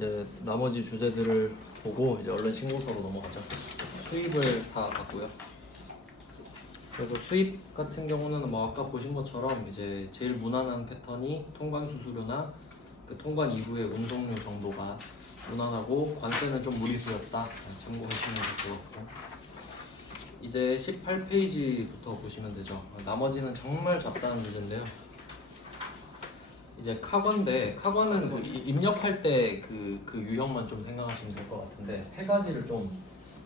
이제 나머지 주제들을 보고 이제 얼른 신고서로 넘어가죠. 수입을 다 봤고요. 그래서 수입 같은 경우는 뭐 아까 보신 것처럼 이제 제일 무난한 패턴이 통관 수수료나 그 통관 이후의 운송료 정도가 무난하고 관세는 좀 무리수였다 참고하시면 될 것 같고, 이제 18페이지부터 보시면 되죠. 나머지는 정말 잡다한 문제인데요. 이제 카관인데, 카관은 그 입력할 때 그 유형만 좀 생각하시면 될 것 같은데, 세 가지를 좀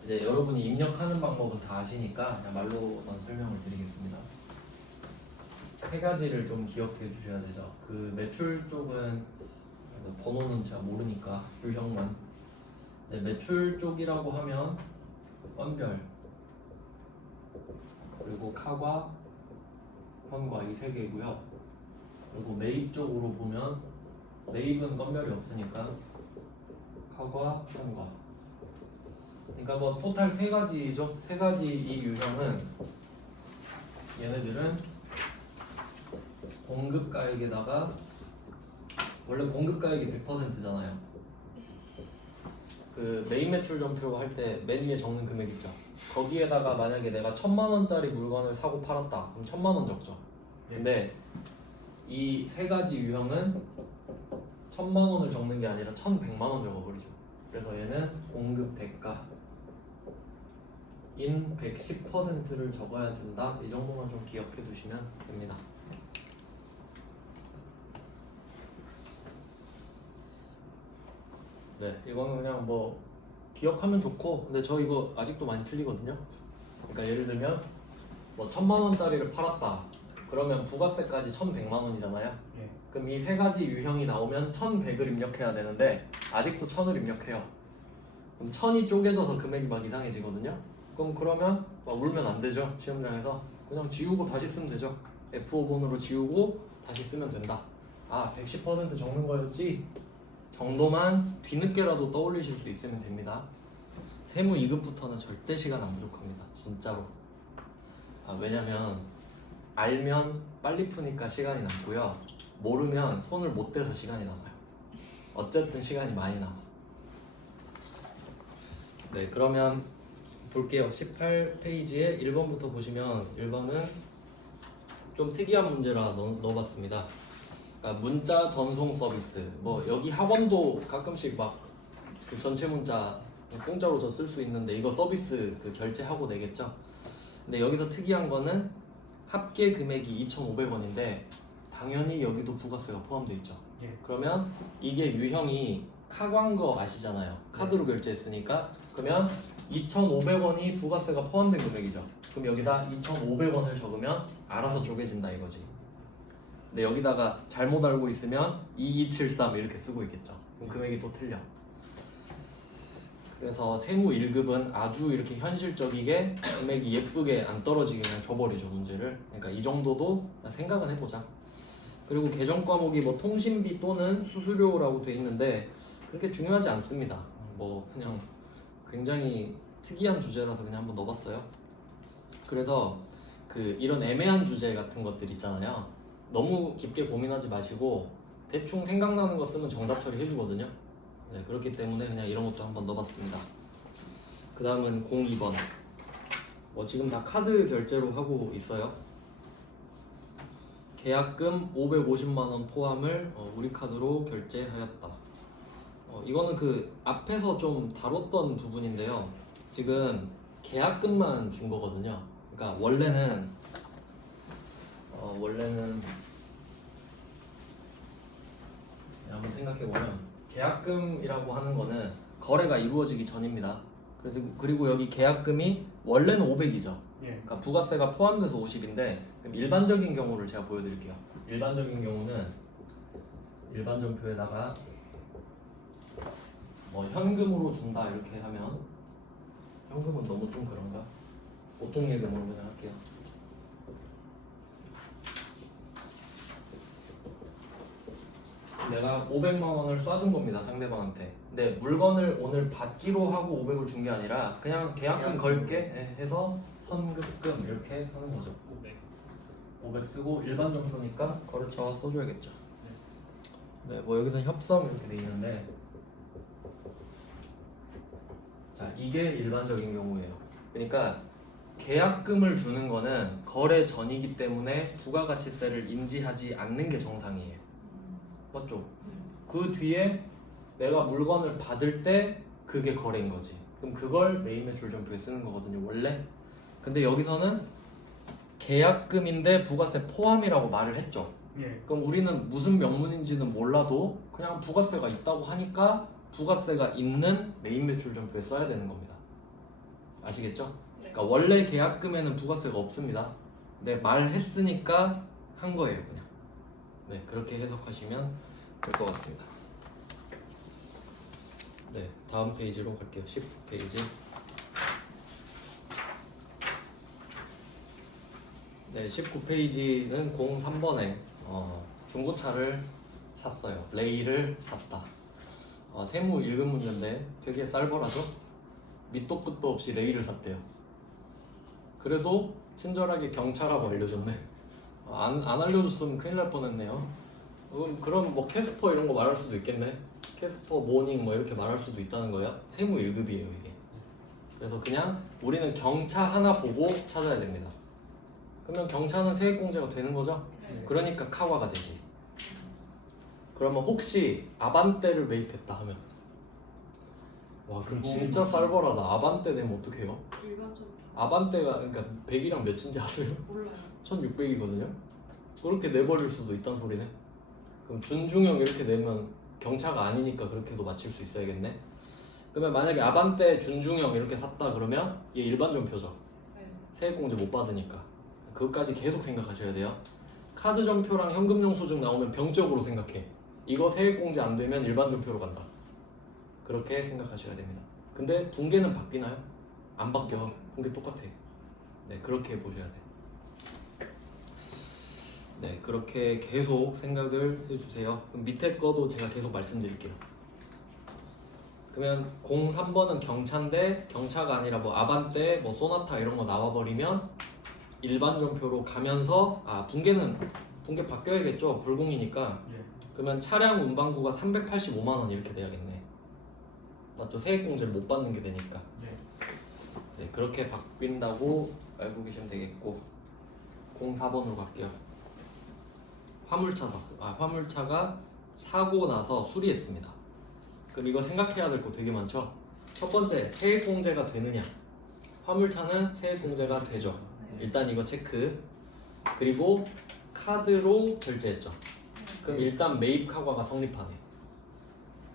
이제 여러분이 입력하는 방법은 다 아시니까 그냥 말로만 설명을 드리겠습니다. 세 가지를 좀 기억해 주셔야 되죠. 그 매출 쪽은 번호는 제가 모르니까 유형만, 이제 매출 쪽이라고 하면 건별, 그리고 카과, 현과 이 세 개고요. 그리고 매입 쪽으로 보면 매입은 건별이 없으니까 카과, 현과. 그러니까 뭐 토탈 세 가지죠. 세 가지 이 유형은 얘네들은 공급가액에다가, 원래 공급가액이 100%잖아요. 그 메인 매출 전표 할 때 맨 위에 적는 금액 있죠. 거기에다가 만약에 내가 1000만원짜리 물건을 사고 팔았다 그럼 1000만원 적죠. 근데 이 세 가지 유형은 1000만원을 적는 게 아니라 1100만원 적어버리죠. 그래서 얘는 공급 대가 인 110%를 적어야 된다. 이 정도만 좀 기억해 두시면 됩니다. 네, 이거는 그냥 뭐 기억하면 좋고, 근데 저 이거 아직도 많이 틀리거든요. 그러니까 예를 들면 뭐 1000만원짜리를 팔았다 그러면 부가세까지 1100만원이잖아요. 그럼 이 세 가지 유형이 나오면 1100을 입력해야 되는데 아직도 1000을 입력해요. 그럼 1000이 쪼개져서 금액이 막 이상해지거든요. 그러면 막 울면 안 되죠. 시험장에서 그냥 지우고 다시 쓰면 되죠. F5번으로 지우고 다시 쓰면 된다. 아, 110% 적는 거였지 정도만 뒤늦게라도 떠올리실 수 있으면 됩니다. 세무 2급부터는 절대 시간 안 부족합니다. 진짜로. 왜냐면 알면 빨리 푸니까 시간이 남고요. 모르면 손을 못 대서 시간이 남아요. 어쨌든 시간이 많이 남아. 네, 그러면 볼게요. 18페이지에 1번부터 보시면 1번은 좀 특이한 문제라 넣어봤습니다. 그러니까 문자 전송 서비스, 뭐 여기 학원도 가끔씩 막 그 전체 문자 공짜로 저 쓸 수 있는데 이거 서비스 그 결제하고 내겠죠. 근데 여기서 특이한 거는 합계 금액이 2,500원인데 당연히 여기도 부가세가 포함되어 있죠. 그러면 이게 유형이 카광 거 아시잖아요. 카드로 결제했으니까. 그러면 2,500원이 부가세가 포함된 금액이죠. 그럼 여기다 2,500원을 적으면 알아서 쪼개진다 이거지. 근데 여기다가 잘못 알고 있으면 2273 이렇게 쓰고 있겠죠. 그럼 금액이 또 틀려. 그래서 세무 1급은 아주 이렇게 현실적이게 금액이 예쁘게 안 떨어지게 그냥 줘버리죠, 문제를. 그러니까 이 정도도 생각은 해보자. 그리고 개정 과목이 뭐 통신비 또는 수수료라고 돼 있는데 그렇게 중요하지 않습니다. 뭐 그냥 굉장히 특이한 주제라서 그냥 한번 넣어봤어요. 그래서 그 이런 애매한 주제 같은 것들 있잖아요. 너무 깊게 고민하지 마시고 대충 생각나는 거 쓰면 정답 처리해주거든요. 네, 그렇기 때문에 그냥 이런 것도 한번 넣어봤습니다. 그 다음은 02번. 지금 다 카드 결제로 하고 있어요. 계약금 550만원 포함을 우리 카드로 결제하였다. 이거는 그 앞에서 좀 다뤘던 부분인데요. 지금 계약금만 준 거거든요. 그러니까 원래는 한번 생각해보면 계약금이라고 하는 거는 거래가 이루어지기 전입니다. 그리고 여기 계약금이 원래는 500이죠. 그러니까 부가세가 포함돼서 50인데 그럼 일반적인 경우를 제가 보여드릴게요. 일반적인 경우는 일반 전표에다가 뭐 현금으로 준다 이렇게 하면, 현금은 너무 좀 그런가? 보통 예금으로 그냥 할게요. 내가 500만 원을 쏴준 겁니다, 상대방한테. 근데 물건을 오늘 받기로 하고 500을 준 게 아니라 그냥 계약금 걸게 해서 선급금 이렇게 하는 거죠. 500 쓰고 일반 전표니까 거래처가 써줘야겠죠. 네, 뭐 여기서 협성 이렇게 돼 있는데 자, 이게 일반적인 경우예요. 그러니까 계약금을 주는 거는 거래 전이기 때문에 부가가치세를 인지하지 않는 게 정상이에요. 맞죠? 그 뒤에 내가 물건을 받을 때 그게 거래인 거지. 그럼 그걸 메인 매출점표에 쓰는 거거든요, 원래. 근데 여기서는 계약금인데 부가세 포함이라고 말을 했죠. 예. 그럼 우리는 무슨 명문인지는 몰라도 그냥 부가세가 있다고 하니까 부가세가 있는 메인 매출점표에 써야 되는 겁니다. 아시겠죠? 그러니까 원래 계약금에는 부가세가 없습니다. 근데 말했으니까 한 거예요, 그냥. 네, 그렇게 해석하시면 될 것 같습니다. 네, 다음 페이지로 갈게요. 19페이지. 네, 19페이지는 03번에 중고차를 샀어요. 레이를 샀다. 세무 1급 문제인데 되게 쌀벌하죠? 밑도 끝도 없이 레이를 샀대요. 그래도 친절하게 경차라고 알려줬네. 안 알려줬으면 큰일 날 뻔했네요. 그럼 뭐 캐스퍼 이런 거 말할 수도 있겠네. 캐스퍼 모닝 뭐 이렇게 말할 수도 있다는 거야. 세무 1급이에요 이게. 그래서 그냥 우리는 경차 하나 보고 찾아야 됩니다. 그러면 경차는 세액공제가 되는 거죠? 그러니까 카와가 되지. 그러면 혹시 아반떼를 매입했다 하면, 와 그럼 진짜 쌀벌하다. 아반떼 내면 어떡해요? 일반적으로 아반떼가 그러니까 100이랑 몇인지 아세요? 몰라요. 1600이거든요. 그렇게 내버릴 수도 있단 소리네. 그럼 준중형 이렇게 내면 경차가 아니니까 그렇게도 맞힐 수 있어야겠네. 그러면 만약에 아반떼 준중형 이렇게 샀다 그러면 얘 일반전표죠. 네. 세액공제 못 받으니까. 그것까지 계속 생각하셔야 돼요. 카드전표랑 현금영수증 나오면 병적으로 생각해. 이거 세액공제 안 되면 일반전표로 간다. 그렇게 생각하셔야 됩니다. 근데 분계는 바뀌나요? 안 바뀌어. 분계 똑같아. 네, 그렇게 보셔야 돼요. 네, 그렇게 계속 생각을 해주세요. 그럼 밑에 거도 제가 계속 말씀드릴게요. 그러면 03번은 경차인데 경차가 아니라 뭐 아반떼, 뭐 소나타 이런 거 나와버리면 일반전표로 가면서 분계 바뀌어야겠죠. 불공이니까. 예. 그러면 차량 운반구가 385만 원 이렇게 돼야겠네. 맞죠? 세액공제를 못 받는 게 되니까. 예. 네, 그렇게 바뀐다고 알고 계시면 되겠고 04번으로 갈게요. 화물차 샀어요. 화물차가 사고 나서 수리했습니다. 그럼 이거 생각해야 될 거 되게 많죠? 첫 번째, 세액공제가 되느냐? 화물차는 세액공제가 되죠. 일단 이거 체크. 그리고 카드로 결제했죠. 그럼 일단 매입 카과가 성립하네.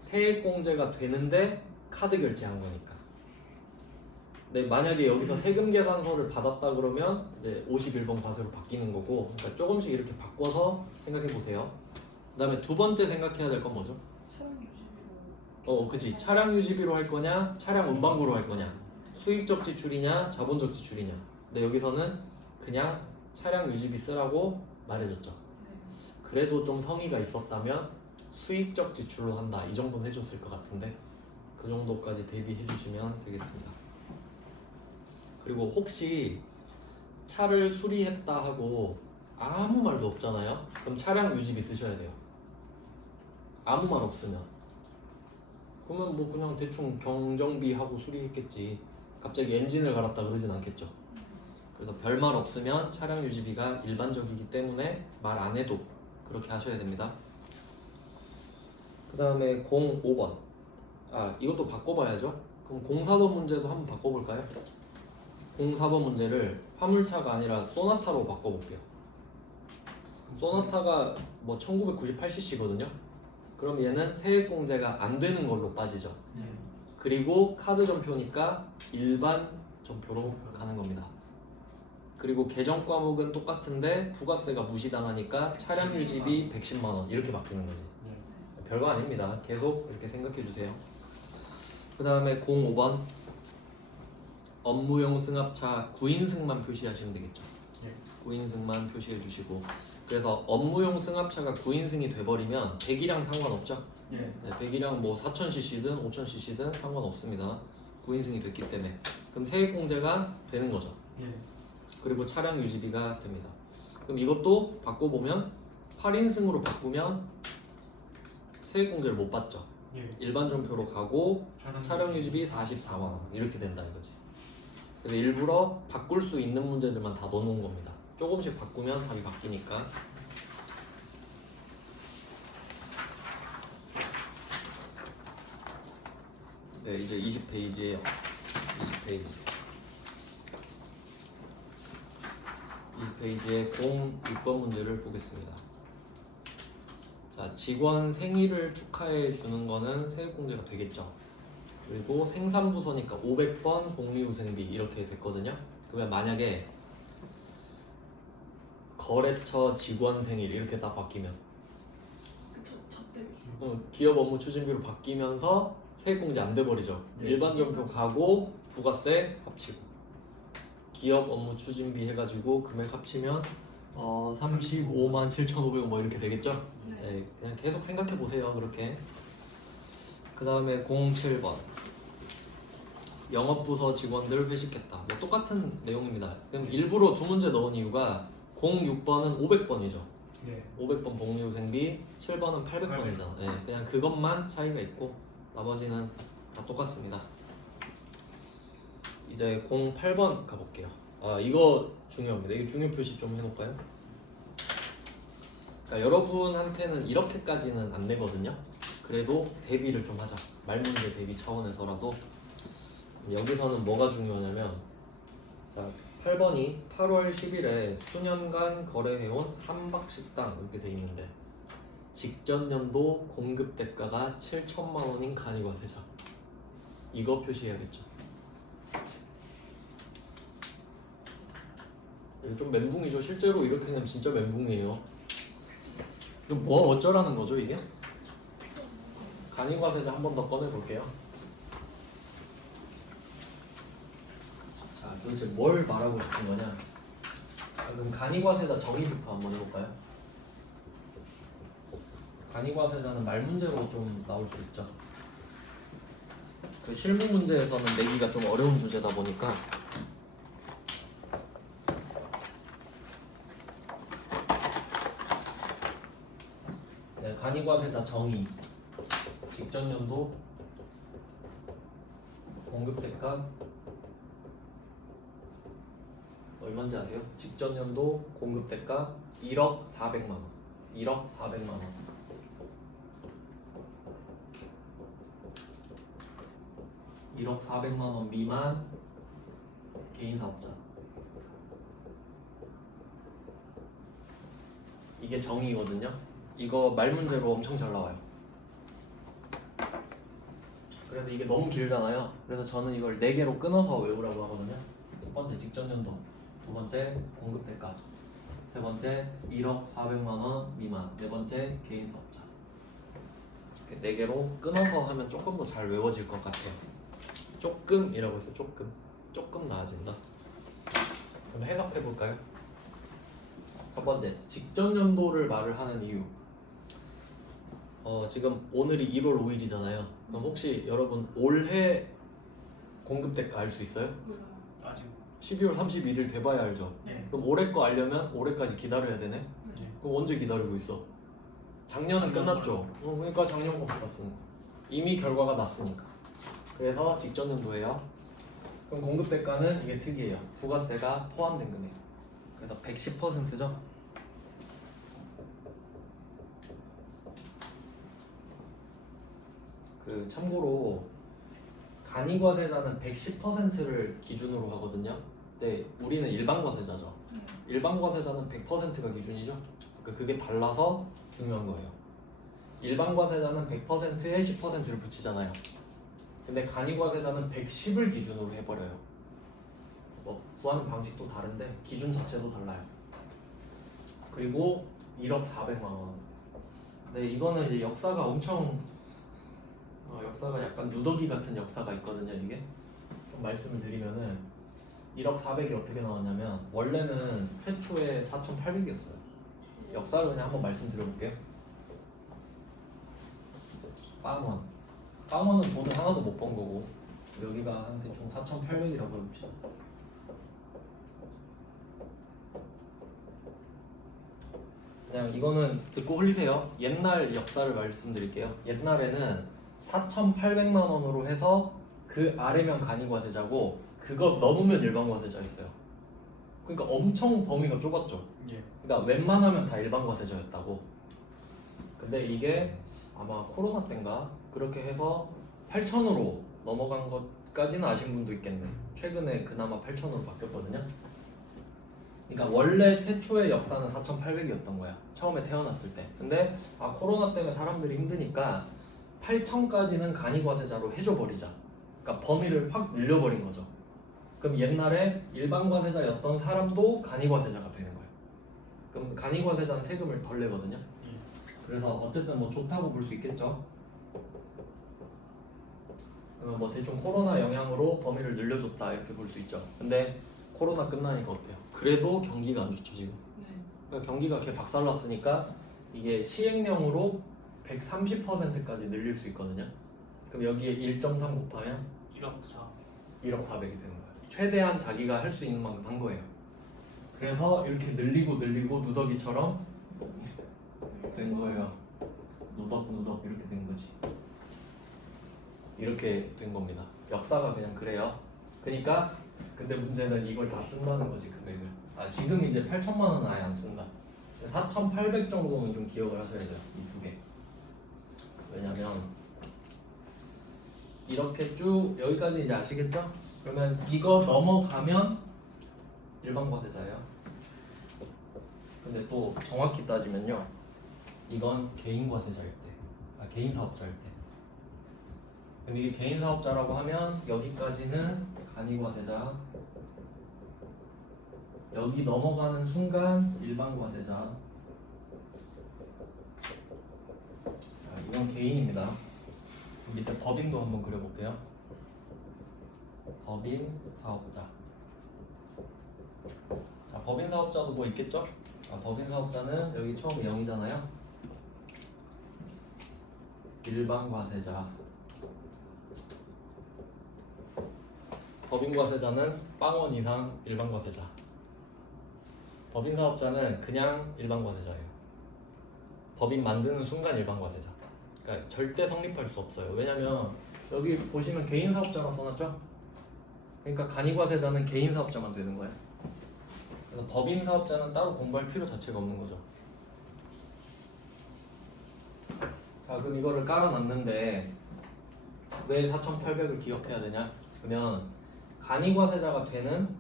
세액공제가 되는데 카드 결제한 거니까. 근데 만약에 여기서 세금 계산서를 받았다 그러면 이제 51번 과세로 바뀌는 거고, 그러니까 조금씩 이렇게 바꿔서 생각해 보세요. 그다음에 두 번째 생각해야 될 건 뭐죠? 차량 유지비로. 그치. 차량 유지비로 할 거냐, 차량 운반구로 할 거냐, 수익적 지출이냐, 자본적 지출이냐. 근데 여기서는 그냥 차량 유지비 쓰라고 말해줬죠. 네. 그래도 좀 성의가 있었다면 수익적 지출로 한다 이 정도는 해줬을 것 같은데 그 정도까지 대비해 주시면 되겠습니다. 그리고 혹시 차를 수리했다 하고 아무 말도 없잖아요. 그럼 차량 유지비 쓰셔야 돼요. 아무 말 없으면. 그러면 뭐 그냥 대충 경정비하고 수리했겠지. 갑자기 엔진을 갈았다 그러진 않겠죠. 그래서 별말 없으면 차량 유지비가 일반적이기 때문에 말 안 해도 그렇게 하셔야 됩니다. 그 다음에 05번. 이것도 바꿔봐야죠. 그럼 04번 문제도 한번 바꿔볼까요? 04번 문제를 화물차가 아니라 소나타로 바꿔볼게요. 소나타가 뭐 1998cc거든요. 그럼 얘는 세액공제가 안 되는 걸로 빠지죠. 예. 그리고 카드 전표니까 일반 전표로 가는 겁니다. 그리고 계정 과목은 똑같은데 부가세가 무시당하니까 차량 유지비 110만 원 이렇게 바뀌는 거지. 예. 별거 아닙니다. 계속 이렇게 생각해 주세요. 그 다음에 05번 업무용 승합차 9인승만 표시하시면 되겠죠. 예. 9인승만 표시해 주시고, 그래서 업무용 승합차가 9인승이 돼버리면 100이랑 상관없죠. 예. 네, 100이랑 뭐 4000cc든 5000cc든 상관없습니다. 9인승이 됐기 때문에. 그럼 세액공제가 되는 거죠. 예. 그리고 차량 유지비가 됩니다. 그럼 이것도 바꿔보면 8인승으로 바꾸면 세액공제를 못 받죠. 예. 일반 전표로 가고 촬영 유지비 44만 원 이렇게 된다 이거지. 그래서 일부러 바꿀 수 있는 문제들만 다 넣어놓은 겁니다. 조금씩 바꾸면 답이 바뀌니까. 네, 이제 20페이지에요. 20페이지. 20페이지에 06번 문제를 보겠습니다. 자, 직원 생일을 축하해 주는 거는 세액공제가 되겠죠. 그리고 생산부서니까 500번 복리후생비 이렇게 됐거든요. 그러면 만약에 거래처 직원 생일 이렇게 딱 바뀌면 그쵸. 접대. 기업 업무 추진비로 바뀌면서 세액공제 안 돼버리죠. 네. 일반 전표 가고 부가세 합치고 기업 업무 추진비 해가지고 금액 합치면 35만 7,500원 뭐 이렇게 되겠죠. 네. 네, 그냥 계속 생각해 보세요. 그렇게. 그 다음에 07번 영업부서 직원들 회식했다. 뭐 똑같은 내용입니다. 그럼 일부러 두 문제 넣은 이유가 06번은 500번이죠. 네. 500번 복리후생비, 7번은 800번이잖아. 네, 그냥 그것만 차이가 있고 나머지는 다 똑같습니다. 이제 08번 가볼게요. 아, 이거 중요합니다. 이거 중요 표시 좀 해놓을까요? 그러니까 여러분한테는 이렇게까지는 안 내거든요. 그래도 대비를 좀 하자. 말문제 대비 차원에서라도. 여기서는 뭐가 중요하냐면, 자, 8번이 8월 10일에 수년간 거래해온 한박식당 이렇게 돼 있는데 직전 연도 공급 대가가 7천만 원인 간이과세자. 이거 표시해야겠죠. 이거 좀 멘붕이죠. 실제로 이렇게 되면 진짜 멘붕이에요. 그럼 뭐 어쩌라는 거죠 이게? 간이과세자 한 번 더 꺼내 볼게요. 자, 도대체 뭘 말하고 싶은 거냐? 자, 그럼 간이과세자 정의부터 한번 해볼까요? 간이과세자는 말문제로 좀 나올 수 있죠. 그 실무 문제에서는 내기가 좀 어려운 주제다 보니까 네, 간이과세자 정의 직전 연도 공급 대가 얼마인지 아세요? 직전 연도 공급 대가 1억 400만 원. 1억 400만 원. 1억 400만 원 미만 개인 사업자. 이게 정의거든요. 이거 말 문제로 엄청 잘 나와요. 그래서 이게 너무 길잖아요. 그래서 저는 이걸 4개로 끊어서 외우라고 하거든요. 첫 번째 직전 연도, 두 번째 공급 대가, 세 번째 1억 400만 원 미만, 네 번째 개인 사업자. 이렇게 4개로 끊어서 하면 조금 더 잘 외워질 것 같아요. 조금이라고 해서 조금 나아진다. 그럼 해석해 볼까요? 첫 번째, 직전 연도를 말을 하는 이유. 지금 오늘이 1월 5일이잖아요. 그럼 혹시 여러분 올해 공급 대가 알 수 있어요? 몰라요. 아직 12월 31일 돼봐야 알죠. 네. 그럼 올해 거 알려면 올해까지 기다려야 되네. 네. 그럼 언제 기다리고 있어? 작년은 작년 끝났죠. 그러니까 작년 거 받았으니까 이미 결과가 났으니까. 그래서 직전 연도예요. 그럼 공급 대가는 이게 특이해요. 부가세가 포함된 금액. 그래서 110%죠. 그 참고로 간이과세자는 110%를 기준으로 하거든요. 근데 우리는 일반과세자죠. 네. 일반과세자는 100%가 기준이죠. 그러니까 그게 달라서 중요한 거예요. 일반과세자는 100%에 10%를 붙이잖아요. 근데 간이과세자는 110을 기준으로 해버려요. 뭐 구하는 방식도 다른데 기준 자체도 달라요. 그리고 1억 400만 원. 근데 이거는 이제 역사가 엄청 역사가 약간 누더기 같은 역사가 있거든요. 이게 좀 말씀을 드리면은 1억 400이 어떻게 나왔냐면 원래는 최초에 4,800이었어요. 역사를 그냥 한번 말씀드려볼게요. 빵원은 돈을 하나도 못 번 거고 여기가 한 대충 4,800이라고 해봅시다. 그냥 이거는 듣고 흘리세요. 옛날 역사를 말씀드릴게요. 옛날에는 4,800만 원으로 해서 그 아래면 간이과세자고 그거 넘으면 일반과세자 있어요. 그러니까 엄청 범위가 좁았죠. 예. 그러니까 웬만하면 다 일반과세자였다고. 근데 이게 아마 코로나 때인가 그렇게 해서 8,000으로 넘어간 것까지는 아신 분도 있겠네. 최근에 그나마 8,000으로 바뀌었거든요. 그러니까 원래 태초의 역사는 4,800이었던 거야. 처음에 태어났을 때. 근데 코로나 때문에 사람들이 힘드니까 8,000까지는 간이과세자로 해줘버리자. 그러니까 범위를 확 늘려버린 거죠. 그럼 옛날에 일반과세자였던 사람도 간이과세자가 되는 거예요. 그럼 간이과세자는 세금을 덜 내거든요. 그래서 어쨌든 뭐 좋다고 볼 수 있겠죠. 뭐 대충 코로나 영향으로 범위를 늘려줬다 이렇게 볼 수 있죠. 근데 코로나 끝나니까 어때요? 그래도 경기가 안 좋죠 지금. 네. 그러니까 경기가 개 박살났으니까 이게 시행령으로 130%까지 늘릴 수 있거든요. 그럼 여기에 1.3 곱하면 1억 4. 1억 400이 되는 거예요. 최대한 자기가 할 수 있는 만큼 한 거예요. 그래서 이렇게 늘리고 누더기처럼 된 거예요. 누덕 이렇게 된 거지. 이렇게 된 겁니다. 역사가 그냥 그래요. 그러니까 근데 문제는 이걸 다 쓴다는 거지 금액을. 지금 이제 8천만 원은 아예 안 쓴다. 4,800 정도는 좀 기억을 하셔야 돼요. 이 두 개. 왜냐면 이렇게 쭉 여기까지 이제 아시겠죠? 그러면 이거 넘어가면 일반과세자예요. 근데 또 정확히 따지면요, 이건 개인과세자일 때, 개인사업자일 때. 그럼 이게 개인사업자라고 하면 여기까지는 간이과세자, 여기 넘어가는 순간 일반과세자. 자, 이건 개인입니다. 밑에 법인도 한번 그려볼게요. 법인 사업자. 자, 법인 사업자도 뭐 있겠죠? 법인 사업자는 여기 처음에 0이잖아요. 일반 과세자. 법인 과세자는 빵원 이상 일반 과세자. 법인 사업자는 그냥 일반 과세자예요. 법인 만드는 순간 일반 과세자. 그러니까 절대 성립할 수 없어요. 왜냐면 여기 보시면 개인 사업자라고 써놨죠? 그러니까 간이과세자는 개인 사업자만 되는 거예요. 그래서 법인 사업자는 따로 공부할 필요 자체가 없는 거죠. 자, 그럼 이거를 깔아놨는데 왜 4,800을 기억해야 되냐? 그러면 간이과세자가 되는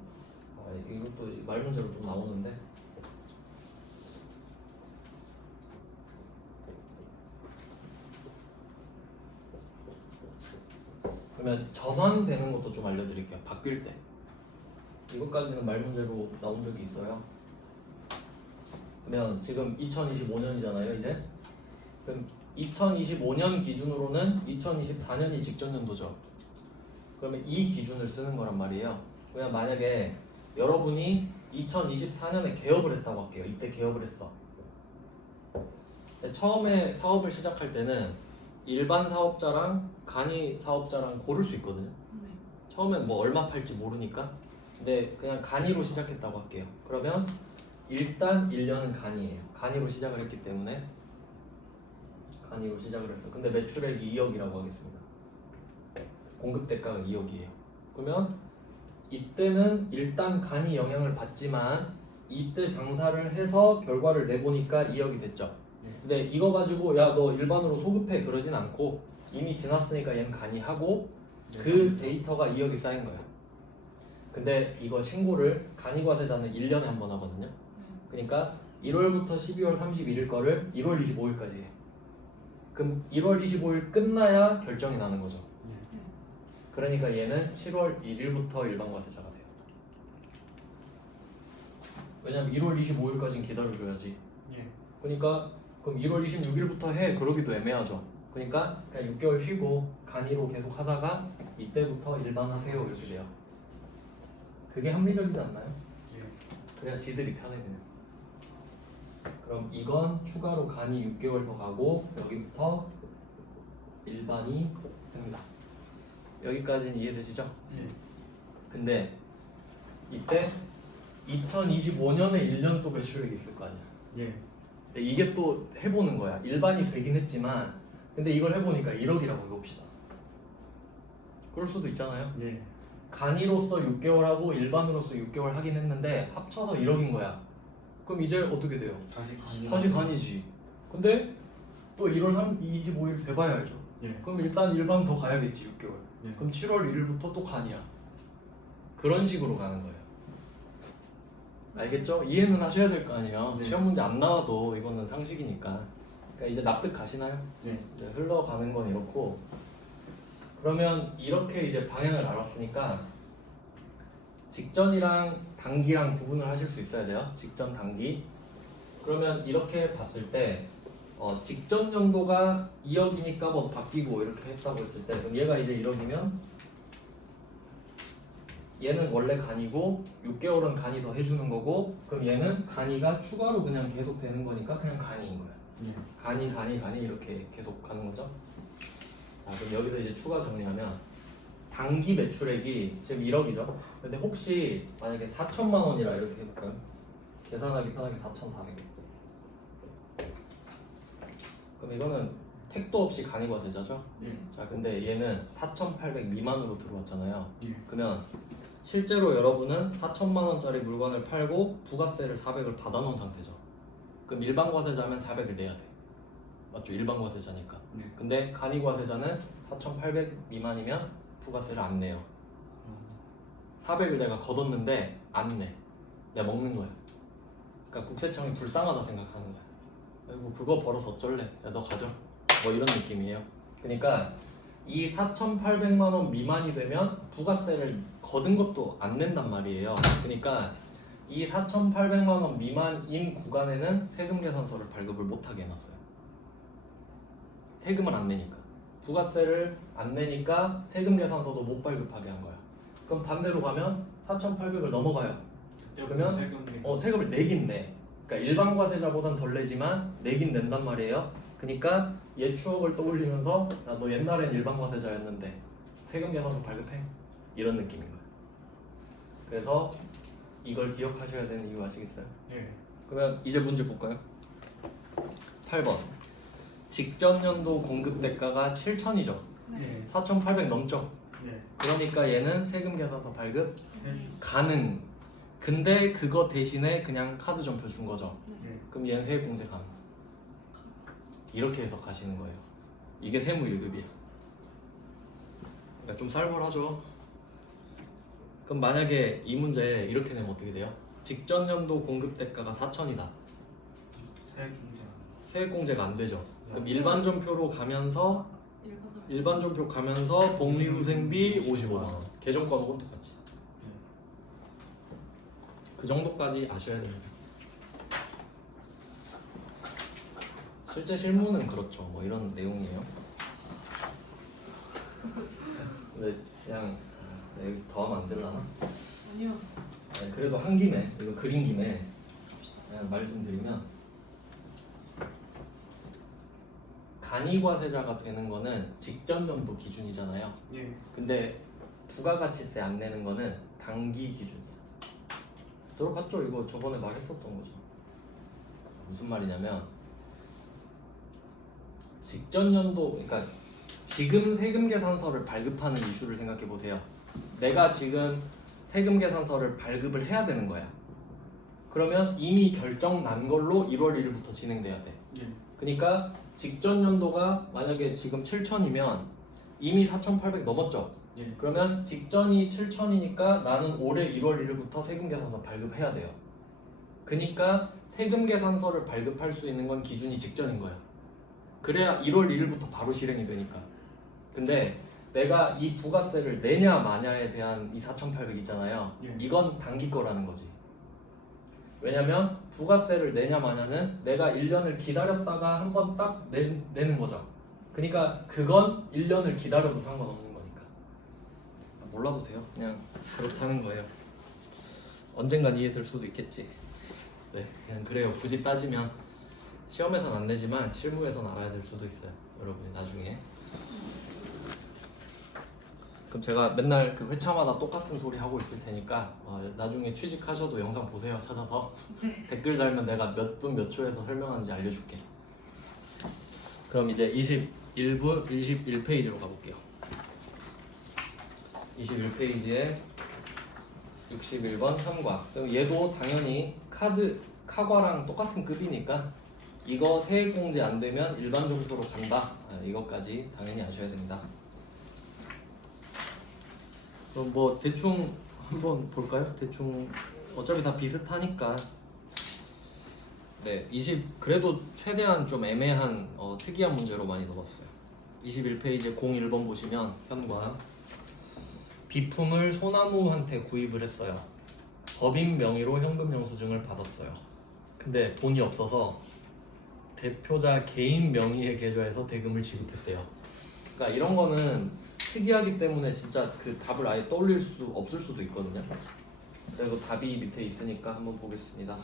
이것도 말 문제로 좀 나오는데 그러면 저산되는 것도 좀 알려드릴게요. 바뀔 때 이것까지는 말 문제로 나온 적이 있어요. 그러면 지금 2025년이잖아요 이제. 그럼 2025년 기준으로는 2024년이 직전 연도죠. 그러면 이 기준을 쓰는 거란 말이에요. 그냥 만약에 여러분이 2024년에 개업을 했다고 할게요. 이때 개업을 했어. 근데 처음에 사업을 시작할 때는 일반 사업자랑 간이 사업자랑 고를 수 있거든요. 네. 처음엔 뭐 얼마 팔지 모르니까. 근데 그냥 간이로 시작했다고 할게요. 그러면 일단 1년은 간이에요. 간이로 시작을 했기 때문에 간이로 시작을 했어. 근데 매출액이 2억이라고 하겠습니다. 공급 대가가 2억이에요. 그러면 이때는 일단 간이 영향을 받지만 이때 장사를 해서 결과를 내보니까 2억이 됐죠. 근데 이거 가지고 야 너 일반으로 소급해 그러진 않고 이미 지났으니까 얘는 간이 하고 그 데이터가 2억이 쌓인 거예요. 근데 이거 신고를 간이과세자는 1년에 한 번 하거든요. 그러니까 1월부터 12월 31일 거를 1월 25일까지 해. 그럼 1월 25일 끝나야 결정이 나는 거죠. 그러니까 얘는 7월 1일부터 일반과세자가 돼요. 왜냐면 1월 25일까지는 기다려줘야지. 그러니까 그럼 1월 26일부터 해 그러기도 애매하죠. 그러니까 그냥 6개월 쉬고 간이로 계속 하다가 이때부터 일반 하세요 이렇게 돼요. 그게 합리적이지 않나요? 그래야 지들이 편해 그냥. 그럼 이건 추가로 간이 6개월 더 가고 여기부터 일반이 됩니다. 여기까지는 이해되시죠? 근데 이때 2025년에 1년 또 매출액이 있을 거 아니야. 근데 이게 또 해보는 거야. 일반이 되긴 했지만 근데 이걸 해보니까 1억이라고 해봅시다. 그럴 수도 있잖아요. 네. 간이로서 6개월 하고 일반으로서 6개월 하긴 했는데 합쳐서 1억인 거야. 그럼 이제 어떻게 돼요? 다시 간이. 다시 간이지. 근데 또 1월 25일 돼봐야 알죠. 예. 그럼 일단 일반 더 가야겠지 6개월. 네. 그럼 7월 1일부터 또 간이야. 그런 식으로 가는 거예요. 알겠죠? 이해는 하셔야 될 거 아니에요. 네. 시험 문제 안 나와도 이거는 상식이니까. 그러니까 이제 납득 가시나요? 네. 이제 흘러가는 건 이렇고, 그러면 이렇게 이제 방향을 알았으니까 직전이랑 단기랑 구분을 하실 수 있어야 돼요. 직전, 단기. 그러면 이렇게 봤을 때 직전 연도가 2억이니까 뭐 바뀌고 이렇게 했다고 했을 때, 그럼 얘가 이제 1억이면 얘는 원래 간이고 6개월은 간이 더 해주는 거고, 그럼 얘는 간이가 추가로 그냥 계속 되는 거니까 그냥 간이인 거야. 예. 간이 이렇게 계속 가는 거죠. 자, 그럼 여기서 이제 추가 정리하면 단기 매출액이 지금 1억이죠. 근데 혹시 만약에 4천만 원이라 이렇게 해볼까요? 계산하기 편하게 4,400. 그럼 이거는 택도 없이 간이과세자죠. 예. 자, 근데 얘는 4,800 미만으로 들어왔잖아요. 예. 그러면 실제로 여러분은 4천만 원짜리 물건을 팔고 부가세를 400을 받아놓은 상태죠. 그럼 일반 과세자면 400을 내야 돼. 맞죠? 일반 과세자니까. 네. 근데 간이과세자는 4,800 미만이면 부가세를 안 내요. 400을 내가 걷었는데 안 내. 내가 먹는 거야. 그러니까 국세청이 불쌍하다 생각하는 거야. 아이고 그거 벌어서 어쩔래? 야 너 가져. 뭐 이런 느낌이에요. 그러니까 이 4,800만 원 미만이 되면 부가세를 거둔 것도 안 낸단 말이에요. 그러니까 이 4,800만 원 미만인 구간에는 세금 계산서를 발급을 못하게 해놨어요. 세금을 안 내니까. 부가세를 안 내니까 세금 계산서도 못 발급하게 한 거야. 그럼 반대로 가면 4,800을 넘어가요. 그때부터 그러면 세금을 내긴 내. 그러니까 일반 과세자보단 덜 내지만 내긴 낸단 말이에요. 그러니까 옛 추억을 떠올리면서 야, 너 옛날엔 일반 과세자였는데 세금 계산서 발급해. 이런 느낌인 거예요. 그래서 이걸 기억하셔야 되는 이유 아시겠어요? 예. 그러면 이제 문제 볼까요? 8번. 직전 연도 공급 대가가 7천이죠. 네. 4,800 넘죠. 네. 그러니까 얘는 세금 계산서 발급 해주. 가능. 근데 그거 대신에 그냥 카드 점표 준 거죠. 예. 그럼 얘는 세액공제 가능. 이렇게 해석하시는 거예요. 이게 세무유급이에요. 그러니까 좀 쌀벌하죠. 그럼 만약에 이 문제 이렇게 내면 어떻게 돼요? 직전 연도 공급 대가가 4천이다. 세액 중재. 세액공제가 안 되죠. 그럼 일반 점표로 가면서 일반으로. 일반 점표 가면서 복리후생비 55만 원. 계정권하고는 똑같이. 그 정도까지 아셔야 됩니다. 실제 실무는 그렇죠. 뭐 이런 내용이에요. 근데 그냥 여기서 더 하면 안 되려나? 아니요. 아니, 그래도 한 김에 이거 그린 김에 그냥 말씀드리면 간이과세자가 되는 거는 직전 연도 기준이잖아요. 예. 근데 부가가치세 안 내는 거는 단기 기준이야. 들어봤죠? 이거 저번에 말했었던 거죠. 무슨 말이냐면 직전 연도, 그러니까 지금 세금 계산서를 발급하는 이슈를 생각해 보세요. 내가 지금 세금 계산서를 발급을 해야 되는 거야. 그러면 이미 결정 난 걸로 1월 1일부터 진행돼야 돼. 예. 그러니까 직전 연도가 만약에 지금 7천이면 이미 4,800 넘었죠. 예. 그러면 직전이 7천이니까 나는 올해 1월 1일부터 세금 계산서 발급해야 돼요. 그러니까 세금 계산서를 발급할 수 있는 건 기준이 직전인 거야. 그래야 1월 1일부터 바로 실행이 되니까. 근데 내가 이 부가세를 내냐 마냐에 대한 이 4,800 있잖아요. 예. 이건 단기 거라는 거지. 왜냐면 부가세를 내냐 마냐는 내가 1년을 기다렸다가 한번 딱 내는 거죠. 그러니까 그건 1년을 기다려도 상관없는 거니까. 몰라도 돼요. 그냥 그렇다는 거예요. 언젠간 이해될 수도 있겠지. 네, 그냥 그래요. 굳이 따지면 시험에선 안 되지만 실무에선 알아야 될 수도 있어요. 여러분이 나중에. 그럼 제가 맨날 그 회차마다 똑같은 소리 하고 있을 테니까 나중에 취직하셔도 영상 보세요. 찾아서 댓글 달면 내가 몇 분 몇 초에서 설명하는지 알려줄게. 그럼 이제 1부 21페이지로 가볼게요. 21페이지에 61번 3과. 그럼 얘도 당연히 카과랑 똑같은 급이니까 이거 세액공제 안 되면 일반 점수로 간다. 이것까지 당연히 아셔야 됩니다. 그럼 뭐 대충 한번 볼까요? 대충 어차피 다 비슷하니까. 네, 그래도 최대한 좀 애매한 특이한 문제로 많이 넣었어요. 21페이지 01번 보시면 현관 비품을 소나무한테 구입을 했어요. 법인 명의로 현금 영수증을 받았어요. 근데 돈이 없어서 대표자 개인 명의의 계좌에서 대금을 지급했대요. 그러니까 이런 거는 특이하기 때문에 진짜 그 답을 아예 떠올릴 수 없을 수도 있거든요. 그래도 답이 밑에 있으니까 한번 보겠습니다.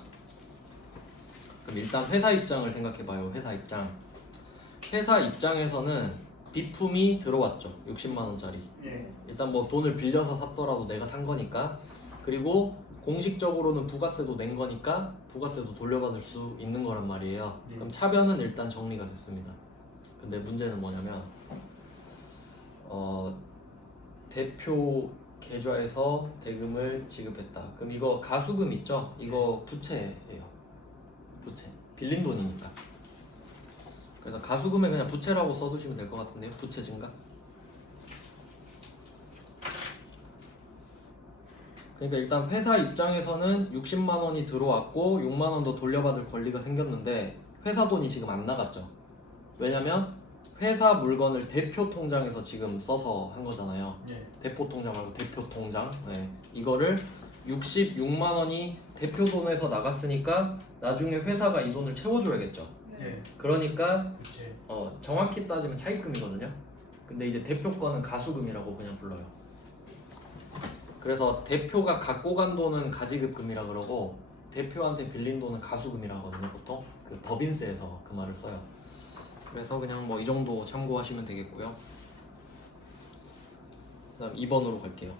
그럼 일단 회사 입장을 생각해봐요. 회사 입장. 회사 입장에서는 비품이 들어왔죠. 60만 원짜리. 예. 일단 뭐 돈을 빌려서 샀더라도 내가 산 거니까. 그리고 공식적으로는 부가세도 낸 거니까 부가세도 돌려받을 수 있는 거란 말이에요. 그럼 차변은 일단 정리가 됐습니다. 근데 문제는 뭐냐면 대표 계좌에서 대금을 지급했다. 그럼 이거 가수금 있죠? 이거 부채예요. 부채. 빌린 돈이니까. 그래서 가수금에 그냥 부채라고 써두시면 될 것 같은데요. 부채 증가. 그러니까 일단 회사 입장에서는 60만 원이 들어왔고 6만 원 더 돌려받을 권리가 생겼는데 회사 돈이 지금 안 나갔죠. 왜냐면 회사 물건을 대표 통장에서 지금 써서 한 거잖아요. 예. 대표 통장 말고 대표 통장. 네. 이거를 66만 원이 대표 돈에서 나갔으니까 나중에 회사가 이 돈을 채워줘야겠죠. 네. 예. 그러니까 부채. 정확히 따지면 차입금이거든요. 근데 이제 대표 거는 가수금이라고 그냥 불러요. 그래서 대표가 갖고 간 돈은 가지급금이라 그러고 대표한테 빌린 돈은 가수금이라 하거든요. 보통 그 법인세에서 그 말을 써요. 그래서 그냥 뭐 이 정도 참고하시면 되겠고요. 그다음 2번으로 갈게요.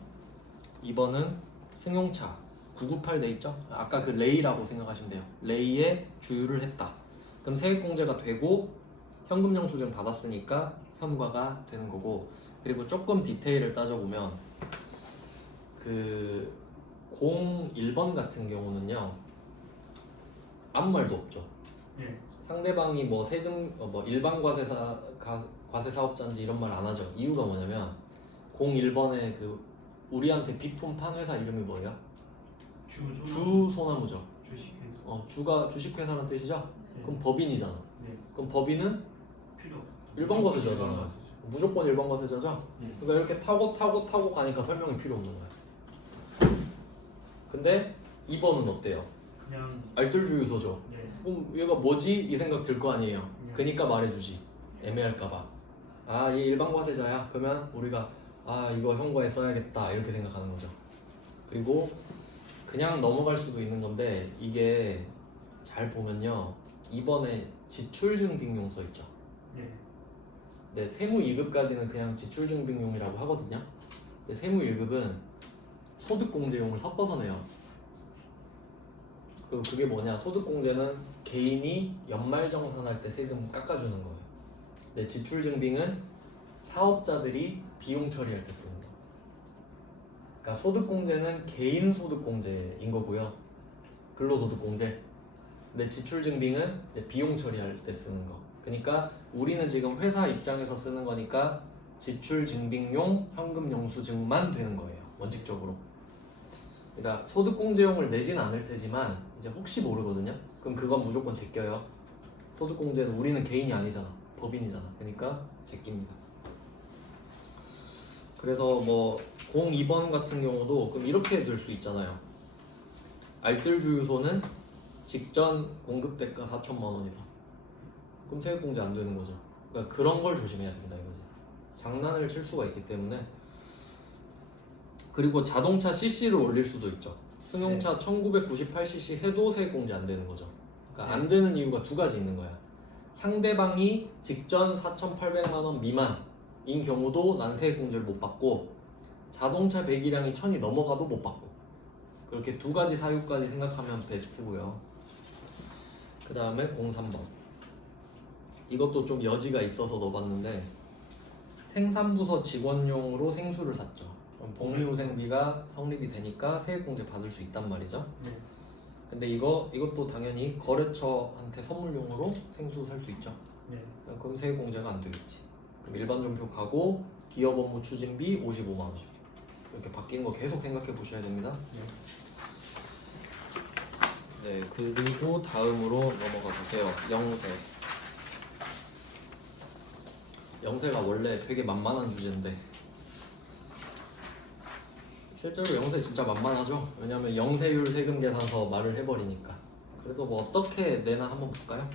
2번은 승용차 998 돼 있죠? 아까 그 레이라고 생각하시면 돼요. 레이에 주유를 했다. 그럼 세액공제가 되고 현금 영수증 받았으니까 현과가 되는 거고. 그리고 조금 디테일을 따져보면 그 01번 같은 경우는요 아무 말도 없죠. 예. 상대방이 뭐 세금 뭐 일반 과세 사업자인지 이런 말 안 하죠. 이유가 뭐냐면 01번에 그 우리한테 비품 판 회사 이름이 뭐예요? 주소나무죠. 주식회사. 주가 주식회사라는 뜻이죠? 예. 그럼 법인이잖아. 예. 그럼 법인은 필요 없어. 일반 과세자잖아. 일반 과세자. 무조건 일반 과세자죠? 예. 그러니까 이렇게 타고 가니까 설명이 필요 없는 거야. 근데 2번은 어때요? 그냥 알뜰주유소죠. 예. 그럼 얘가 뭐지? 이 생각 들 거 아니에요. 그니까 말해주지. 애매할까봐. 아, 얘 일반 과세자야. 그러면 우리가 이거 현과에 써야겠다 이렇게 생각하는 거죠. 그리고 그냥 넘어갈 수도 있는 건데 이게 잘 보면요 2번에 지출증빙용 써 있죠. 예. 네, 세무 2급까지는 그냥 지출증빙용이라고 하거든요. 근데 세무 1급은 소득공제용을 섞어서 내요. 그게 뭐냐? 소득공제는 개인이 연말정산할 때 세금 깎아주는 거예요. 근데 지출증빙은 사업자들이 비용 처리할 때 쓰는 거. 그러니까 소득공제는 개인 소득공제인 거고요. 근로소득공제. 근데 지출증빙은 이제 비용 처리할 때 쓰는 거. 그러니까 우리는 지금 회사 입장에서 쓰는 거니까 지출증빙용 현금영수증만 되는 거예요. 원칙적으로. 그러니까 소득공제용을 내진 않을 테지만 이제 혹시 모르거든요. 그럼 그건 무조건 제껴요. 소득공제는 우리는 개인이 아니잖아. 법인이잖아. 그러니까 제낍니다. 그래서 뭐 02번 같은 경우도 그럼 이렇게 될 수 있잖아요. 알뜰주유소는 직전 공급대가 4천만 원이다. 그럼 세액공제 안 되는 거죠. 그러니까 그런 걸 조심해야 된다 이거지. 장난을 칠 수가 있기 때문에. 그리고 자동차 CC를 올릴 수도 있죠. 승용차 1998cc 해도 세액공제 안 되는 거죠. 그러니까 안 되는 이유가 두 가지 있는 거야. 상대방이 직전 4,800만 원 미만인 경우도 난 세액공제를 못 받고 자동차 배기량이 1000이 넘어가도 못 받고. 그렇게 두 가지 사유까지 생각하면 베스트고요. 그 다음에 03번 이것도 좀 여지가 있어서 넣어봤는데 생산부서 직원용으로 생수를 샀죠. 그럼 복리후생비가 성립이 되니까 세액공제 받을 수 있단 말이죠. 네. 근데 이것도 당연히 거래처한테 선물용으로 생수 살 수 있죠. 네. 그럼 세액공제가 안 되겠지. 그럼 일반 전표 가고 기업 업무 추진비 55만 원. 이렇게 바뀌는 거 계속 생각해 보셔야 됩니다. 네, 그리고 다음으로 넘어가 보세요. 영세. 영세가 원래 되게 만만한 주제인데 실제로 영세 진짜 만만하죠. 왜냐하면 영세율 세금 계산서 말을 해버리니까. 그래도 뭐 어떻게 내나 한번 볼까요?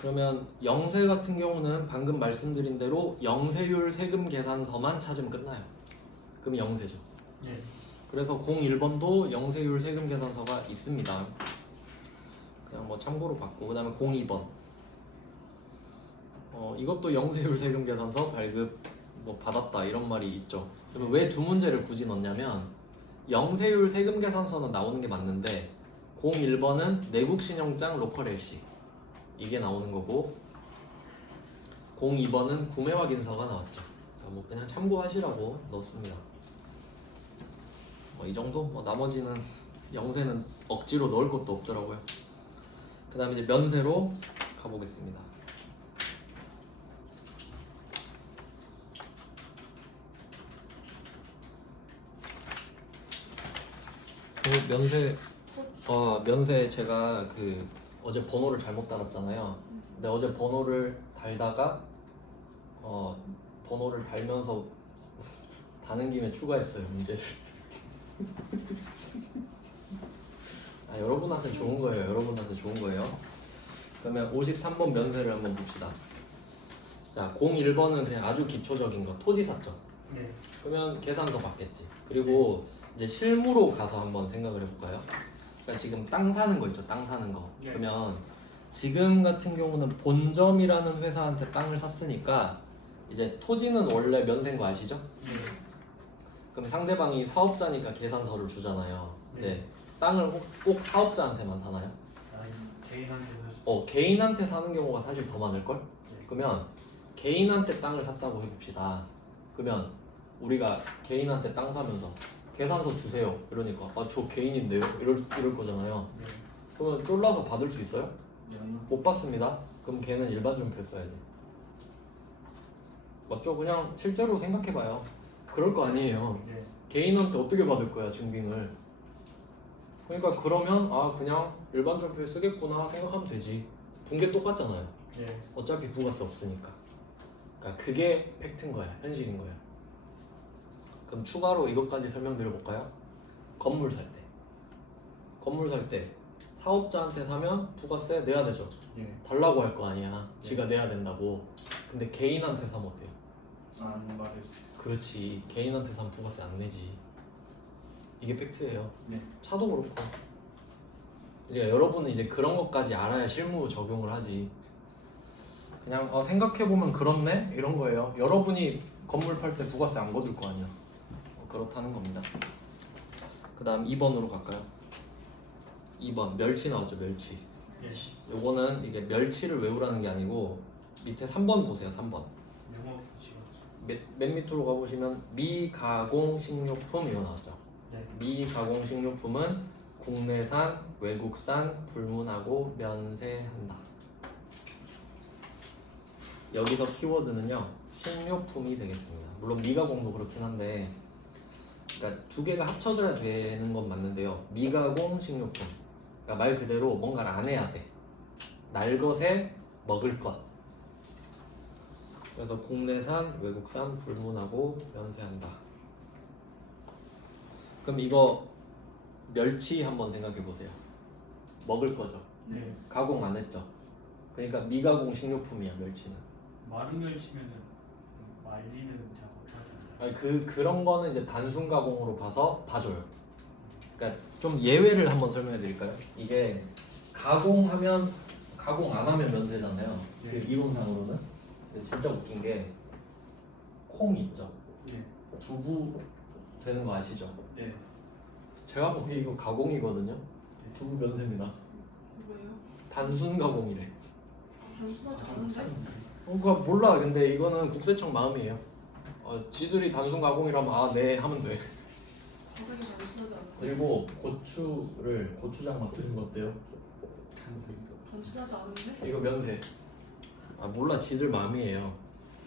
그러면 영세 같은 경우는 방금 말씀드린 대로 영세율 세금 계산서만 찾으면 끝나요. 그럼 영세죠. 네. 그래서 01번도 영세율 세금 계산서가 있습니다. 그냥 뭐 참고로 받고, 그 다음에 02번 이것도 영세율 세금 계산서 발급 뭐 받았다 이런 말이 있죠. 그러면 왜 두 문제를 굳이 넣냐면 영세율 세금 계산서는 나오는 게 맞는데 01번은 내국신용장 로컬 LC 이게 나오는 거고 02번은 구매 확인서가 나왔죠. 뭐 그냥 참고하시라고 넣었습니다. 이 정도? 나머지는 영세는 억지로 넣을 것도 없더라고요. 그 다음에 이제 면세로 가보겠습니다. 면세 제가 어제 번호를 잘못 달았잖아요. 근데 어제 번호를 달다가 번호를 달면서 다는 김에 추가했어요 문제를. 여러분한테 좋은 거예요. 여러분한테 좋은 거예요. 그러면 53번 면세를 한번 봅시다. 자, 01번은 그냥 아주 기초적인 거 토지 샀죠. 네. 그러면 계산서 받겠지. 그리고 이제 실무로 가서 한번 생각을 해볼까요? 그러니까 지금 땅 사는 거 있죠. 땅 사는 거. 네. 그러면 지금 같은 경우는 본점이라는 회사한테 땅을 샀으니까 이제 토지는 원래 면세인 거 아시죠? 네. 그럼 상대방이 사업자니까 계산서를 주잖아요. 네. 네. 땅을 꼭 사업자한테만 사나요? 개인한테 살 개인한테 사는 경우가 사실 더 많을걸? 네. 그러면 개인한테 땅을 샀다고 해봅시다. 그러면 우리가 개인한테 땅 사면서 계산서 주세요 이러니까 저 개인인데요? 이럴 거잖아요. 네. 그러면 쫄라서 받을 수 있어요? 네. 못 받습니다. 그럼 걔는 일반 전표 써야지. 맞죠? 그냥 실제로 생각해봐요. 그럴 거 아니에요. 네. 개인한테 어떻게 받을 거야 증빙을. 그러니까 그러면 그냥 일반 전표에 쓰겠구나 생각하면 되지. 둔 게 똑같잖아요. 네. 어차피 부가세 없으니까. 그러니까 그게 팩트인 거야. 현실인 거야. 그럼 추가로 이것까지 설명드려볼까요? 건물 살 때. 건물 살 때 사업자한테 사면 부가세 내야 되죠. 네. 달라고 할 거 아니야. 지가 내야 된다고. 근데 개인한테 사면 어때요? 맞을 수. 그렇지. 개인한테 사면 부가세 안 내지. 이게 팩트예요. 네. 차도 그렇고. 그러니까 여러분은 이제 그런 것까지 알아야 실무 적용을 하지. 그냥 생각해보면 그렇네? 이런 거예요. 여러분이 건물 팔 때 부가세 안 거둘 거 아니야. 그렇다는 겁니다. 그 다음 2번으로 갈까요? 2번 멸치 나왔죠. 멸치. 네. 요거는 이게 멸치를 외우라는 게 아니고 밑에 3번 보세요. 3번 영어 지금. 맨 밑으로 가보시면 미가공 식료품 이거 나왔죠. 네. 미가공 식료품은 국내산, 외국산 불문하고 면세한다. 여기서 키워드는요 식료품이 되겠습니다. 물론 미가공도 그렇긴 한데 그러니까 두 개가 합쳐져야 되는 건 맞는데요. 미가공 식료품 그러니까 말 그대로 뭔가를 안 해야 돼. 날 것에 먹을 것. 그래서 국내산, 외국산 불문하고 면세한다. 그럼 이거 멸치 한번 생각해 보세요. 먹을 거죠. 네. 가공 안 했죠. 그러니까 미가공 식료품이야 멸치는. 마른 멸치면은 말리는 작업하지 않나요? 그런 거는 이제 단순 가공으로 봐줘요. 그러니까 좀 예외를 한번 설명해 드릴까요? 이게 가공하면 가공 안 하면 면세잖아요. 네. 그 이론상으로는. 근데 진짜 웃긴 게 콩 있죠. 네. 두부 되는 거 아시죠? 네. 제가 보기에 이거 가공이거든요. 두부 면세입니다. 왜요? 단순 가공이래. 단순하지 않은데? 그러니까 몰라. 근데 이거는 국세청 마음이에요. 지들이 단순 가공이라면 아 네 하면 돼. 과정이 단순하지 않은데? 그리고 고추를 고추장 만드는 거 어때요? 단순하지 않은데? 이거 면세. 아 몰라 지들 마음이에요.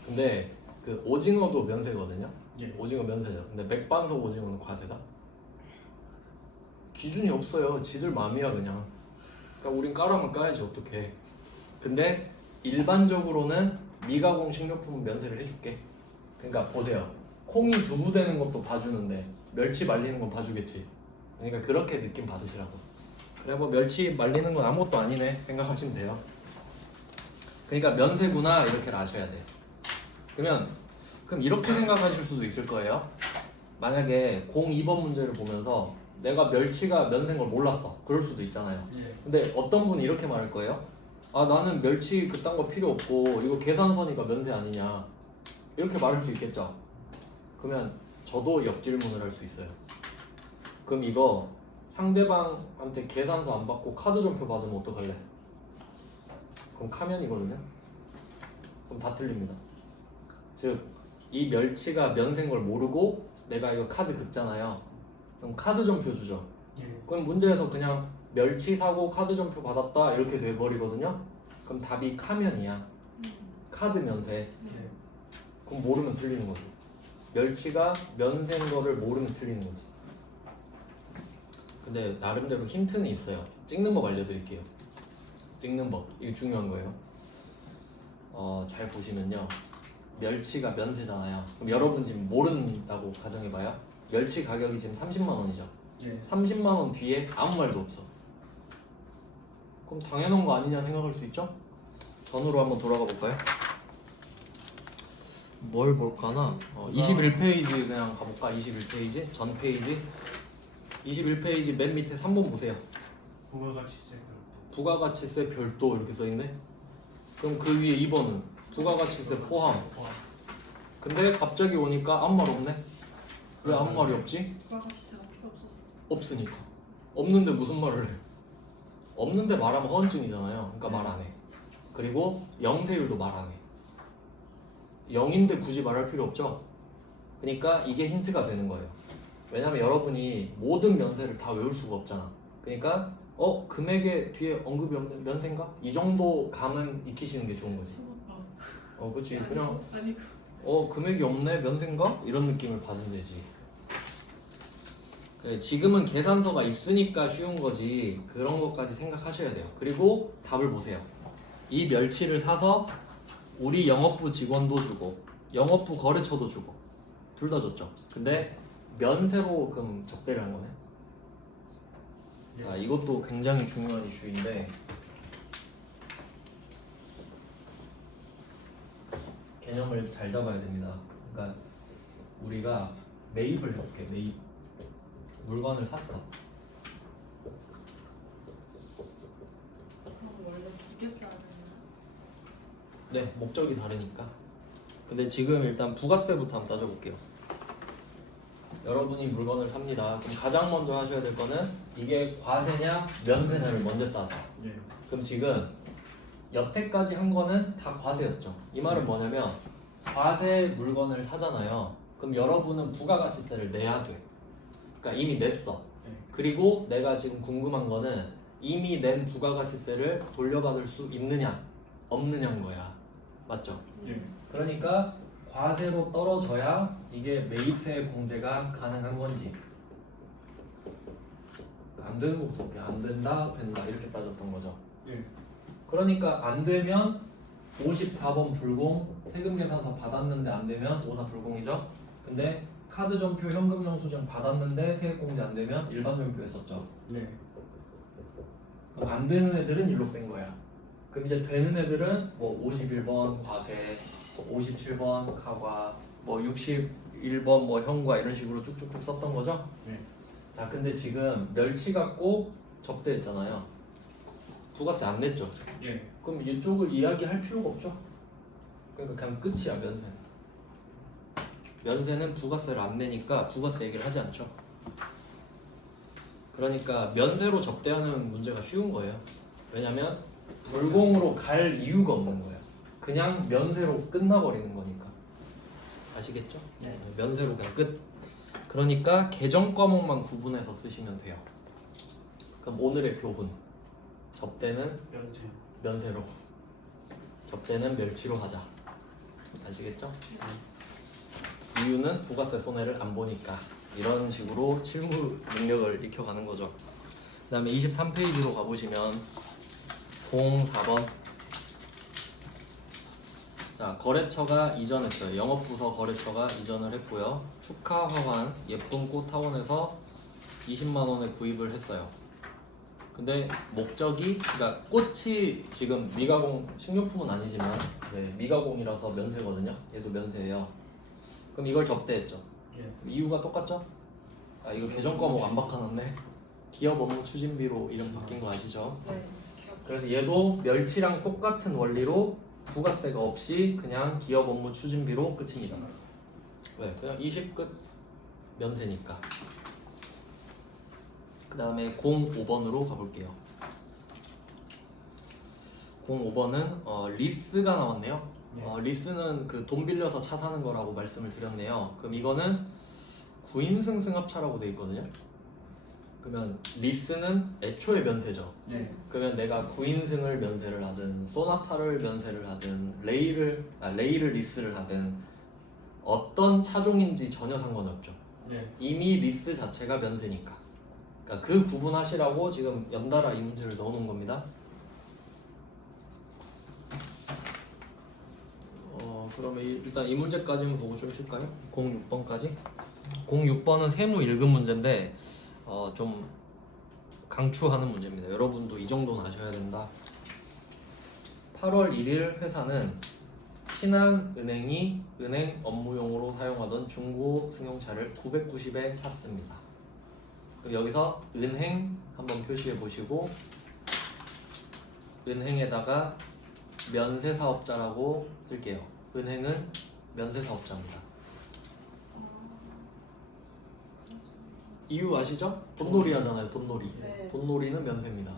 근데 그 오징어도 면세거든요. 예. 오징어 면세죠. 근데 맥반석 오징어는 과세다. 기준이 없어요. 지들 마음이야 그냥. 그러니까 우린 까라면 까야지 어떡해. 근데 일반적으로는 미가공 식료품은 면세를 해줄게. 그러니까 보세요. 콩이 두부 되는 것도 봐주는데 멸치 말리는 건 봐주겠지. 그러니까 그렇게 느낌 받으시라고. 그래 뭐 멸치 말리는 건 아무것도 아니네 생각하시면 돼요. 그러니까 면세구나 이렇게 아셔야 돼. 그럼 이렇게 생각하실 수도 있을 거예요. 만약에 02번 문제를 보면서 내가 멸치가 면세인 걸 몰랐어. 그럴 수도 있잖아요. 예. 근데 어떤 분이 이렇게 말할 거예요. 아 나는 멸치 그딴 거 필요 없고 이거 계산서니까 면세 아니냐 이렇게 말할 수 있겠죠. 그러면 저도 역질문을 할 수 있어요. 그럼 이거 상대방한테 계산서 안 받고 카드 점표 받으면 어떡할래? 그럼 카면이거든요. 그럼 다 틀립니다. 즉 이 멸치가 면세인 걸 모르고 내가 이거 카드 긁잖아요. 그럼 카드 점표 주죠. 예. 그럼 문제에서 그냥 멸치 사고 카드 점표 받았다 이렇게 돼버리거든요. 그럼 답이 카면이야. 카드 면세. 예. 그럼 모르면 틀리는 거죠. 멸치가 면세인 거를 모르면 틀리는 거지. 근데 나름대로 힌트는 있어요. 찍는 법 알려드릴게요. 찍는 법 이거 중요한 거예요. 잘 보시면요. 멸치가 면세잖아요. 그럼 여러분 지금 모른다고 가정해봐요. 멸치 가격이 지금 30만 원이죠. 예. 30만 원 뒤에 아무 말도 없어. 그럼 당연한 거 아니냐 생각할 수 있죠? 전으로 한번 돌아가 볼까요? 뭘 볼까나? 21페이지 그냥 가볼까? 21페이지? 전 페이지? 21페이지 맨 밑에 3번 보세요. 부가가치세 부가가치세 별도 이렇게 써있네? 그럼 그 위에 2번은 부가가치세 포함. 근데 갑자기 오니까 아무 말 없네? 왜 아무 말이 없지? 부가가치세가 필요 없어서. 없으니까. 없는데 무슨 말을 해? 없는데 말하면 허언증이잖아요. 그러니까 말 안 해. 그리고 영세율도 말 안 해. 0인데 굳이 말할 필요 없죠? 그러니까 이게 힌트가 되는 거예요. 왜냐면 여러분이 모든 면세를 다 외울 수가 없잖아. 그러니까 금액에 뒤에 언급이 없는 면세인가? 이 정도 감은 익히시는 게 좋은 거지. 그치. 그냥 아니 금액이 없네 면세인가? 이런 느낌을 받으면 되지. 지금은 계산서가 있으니까 쉬운 거지 그런 것까지 생각하셔야 돼요. 그리고 답을 보세요. 이 멸치를 사서 우리 영업부 직원도 주고 영업부 거래처도 주고 둘 다 줬죠. 근데 면세로 그럼 접대를 한 거네. 자, 이것도 굉장히 중요한 이슈인데 개념을 잘 잡아야 됩니다. 그러니까 우리가 매입을 해볼게. 매입 물건을 샀어. 그럼 원래 2개 써야 되나? 네, 목적이 다르니까. 근데 지금 일단 부가세부터 한번 따져볼게요. 여러분이 물건을 삽니다. 그럼 가장 먼저 하셔야 될 거는 이게 과세냐 면세냐를 먼저 따져. 예. 그럼 지금 여태까지 한 거는 다 과세였죠. 이 말은 뭐냐면 과세 물건을 사잖아요. 그럼 여러분은 부가가치세를 내야 돼. 그러니까 이미 냈어. 네. 그리고 내가 지금 궁금한 거는 이미 낸 부가가치세를 돌려받을 수 있느냐 없느냐인 거야. 맞죠? 예. 그러니까 과세로 떨어져야 이게 매입세 공제가 가능한 건지. 안 되는 것부터 볼게요. 안 된다, 된다 이렇게 따졌던 거죠. 예. 그러니까 안 되면 54번 불공 세금 계산서 받았는데 안 되면 54 불공이죠. 근데 카드 점표 현금 영수증 받았는데 세액 공제 안 되면 일반 점표 했었죠. 네. 그럼 안 되는 애들은 일로 뺀 거야. 그럼 이제 되는 애들은 뭐 51번 과세, 57번 가과, 뭐 61번 뭐 현과 이런 식으로 쭉쭉쭉 썼던 거죠. 네. 자, 근데 지금 멸치 갖고 접대했잖아요. 부가세 안 냈죠. 예. 그럼 이쪽을 이야기할 필요가 없죠. 그러니까 그냥 끝이야. 면세는 부가세를 안 내니까 부가세 얘기를 하지 않죠. 그러니까 면세로 접대하는 문제가 쉬운 거예요. 왜냐면 불공으로 갈 이유가 없는 거예요. 그냥 면세로 끝나버리는 거니까. 아시겠죠? 네. 면세로 그냥 끝. 그러니까 계정 과목만 구분해서 쓰시면 돼요. 그럼 오늘의 교훈. 접대는 면세. 면세로, 접대는 멸치로 하자. 아시겠죠? 이유는 부가세 손해를 안 보니까. 이런 식으로 실무 능력을 익혀가는 거죠. 그 다음에 23페이지로 가보시면 04번. 자, 거래처가 이전했어요. 영업부서 거래처가 이전을 했고요. 축하 화환 예쁜 꽃 타원에서 20만 원에 구입을 했어요. 근데 목적이, 그러니까 꽃이 지금 미가공, 식료품은 아니지만 네, 미가공이라서 면세거든요. 얘도 면세예요. 그럼 이걸 접대했죠. 예. 이유가 똑같죠? 아, 이거 계정 과목 안 바꿔놨네. 기업 업무 추진비로 이름 바뀐 거 아시죠? 네. 기억. 그래서 얘도 멸치랑 똑같은 원리로 부가세가 없이 그냥 기업 업무 추진비로 끝입니다. 네, 그냥 20끝 면세니까. 그 다음에 05번으로 가볼게요. 05번은 리스가 나왔네요. 예. 리스는 그 돈 빌려서 차 사는 거라고 말씀을 드렸네요. 그럼 이거는 구인승 승합차라고 돼 있거든요. 그러면 리스는 애초에 면세죠. 네. 그러면 내가 구인승을 면세를 하든 소나타를 면세를 하든 레이를 리스를 하든 어떤 차종인지 전혀 상관없죠. 네. 이미 리스 자체가 면세니까. 그러니까 그 구분하시라고 지금 연달아 이 문제를 넣어놓은 겁니다. 그러면 일단 이 문제까지는 보고 좀 쉴까요? 06번까지. 06번은 세무 1급 문제인데 좀 강추하는 문제입니다. 여러분도 이 정도는 아셔야 된다. 8월 1일 회사는 신한은행이 은행 업무용으로 사용하던 중고 승용차를 990에 샀습니다. 그럼 여기서 은행 한번 표시해 보시고 은행에다가 면세사업자라고 쓸게요. 은행은 면세사업자입니다. 이유 아시죠? 돈놀이 하잖아요. 돈놀이. 네. 돈놀이는 면세입니다.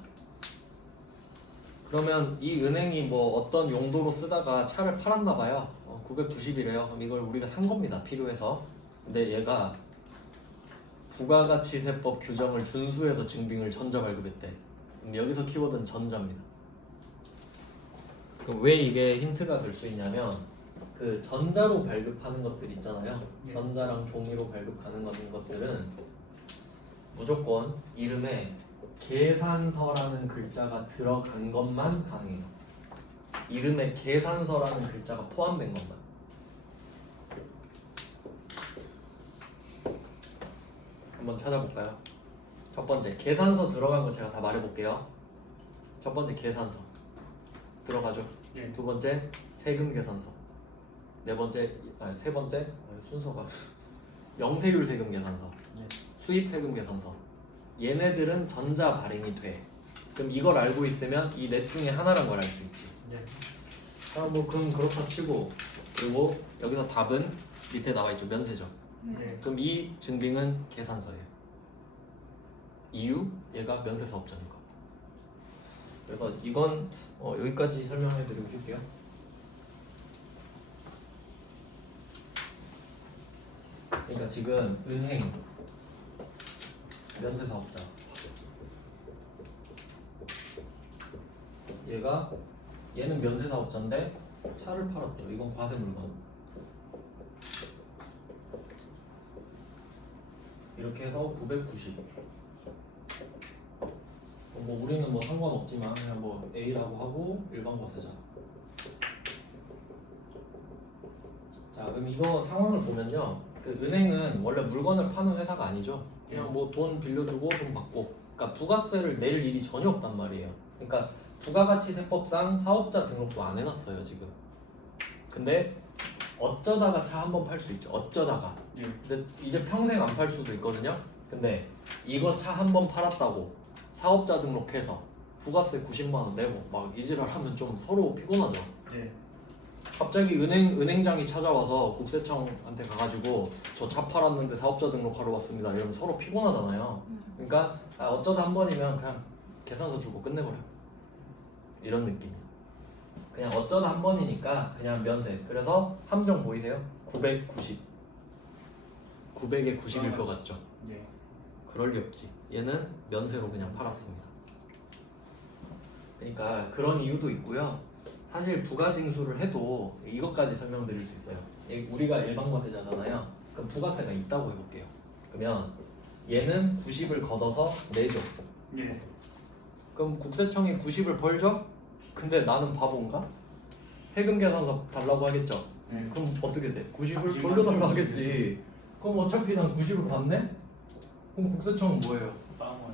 그러면 이 은행이 뭐 어떤 용도로 쓰다가 차를 팔았나 봐요. 990이래요. 그럼 이걸 우리가 산 겁니다. 필요해서. 근데 얘가 부가가치세법 규정을 준수해서 증빙을 전자 발급했대. 그럼 여기서 키워드는 전자입니다. 그럼 왜 이게 힌트가 될 수 있냐면 그 전자로 발급하는 것들 있잖아요. 전자랑 종이로 발급하는 것들은 무조건 이름에 계산서라는 글자가 들어간 것만 가능해요. 이름에 계산서라는 글자가 포함된 것만. 한번 찾아볼까요? 첫 번째 계산서 들어간 거 제가 다 말해볼게요. 첫 번째 계산서 들어가죠. 예. 두 번째 세금 계산서. 세 번째 순서가 영세율 세금 계산서. 네. 수입 세금 계산서. 얘네들은 전자 발행이 돼. 그럼 이걸 알고 있으면 이 넷 중에 하나란 걸 알 수 있지. 네. 뭐 그럼 그렇다 치고, 그리고 여기서 답은 밑에 나와 있죠. 면세죠. 네. 네. 그럼 이 증빙은 계산서예요. 이유? 얘가 면세사업자니까. 그래서 이건 여기까지 설명해드리고 쉴게요. 그러니까 지금 은행 면세사업자, 얘는 면세사업자인데 차를 팔았죠. 이건 과세물건. 이렇게 해서 990. 뭐 우리는 뭐 상관없지만 그냥 뭐 A라고 하고 일반 과세자. 자, 그럼 이거 상황을 보면요. 그 은행은 원래 물건을 파는 회사가 아니죠. 그냥 뭐 돈 빌려주고 돈 받고. 그러니까 부가세를 낼 일이 전혀 없단 말이에요. 그러니까 부가가치세법상 사업자 등록도 안 해놨어요 지금. 근데 어쩌다가 차 한 번 팔 수 있죠. 어쩌다가. 예. 근데 이제 평생 안 팔 수도 있거든요. 근데 이거 차 한 번 팔았다고 사업자 등록해서 부가세 90만 원 내고 막 이지랄 하면 좀 서로 피곤하죠. 네. 갑자기 은행장이 찾아와서 국세청한테 가가지고 저 차 팔았는데 사업자 등록하러 왔습니다. 이러면 서로 피곤하잖아요. 그러니까 어쩌다 한 번이면 그냥 계산서 주고 끝내버려. 이런 느낌이야. 그냥 어쩌다 한 번이니까 그냥 면세. 그래서 함정 보이세요? 990. 900에 90일 것 같죠? 네. 그럴 리 없지. 얘는 면세로 그냥 팔았습니다. 그러니까 그런 이유도 있고요. 사실 부가징수를 해도 이것까지 설명드릴 수 있어요. 우리가 일반과세자잖아요. 그럼 부가세가 있다고 해볼게요. 그러면 얘는 90을 걷어서 내죠. 네. 그럼 국세청이 90을 벌죠? 근데 나는 바본가? 세금 계산서 달라고 하겠죠? 네. 그럼 어떻게 돼? 90을 90만 돌려달라고 원 하겠지. 그럼 어차피 난 90을 받네? 그럼 국세청은 뭐예요? 빵원.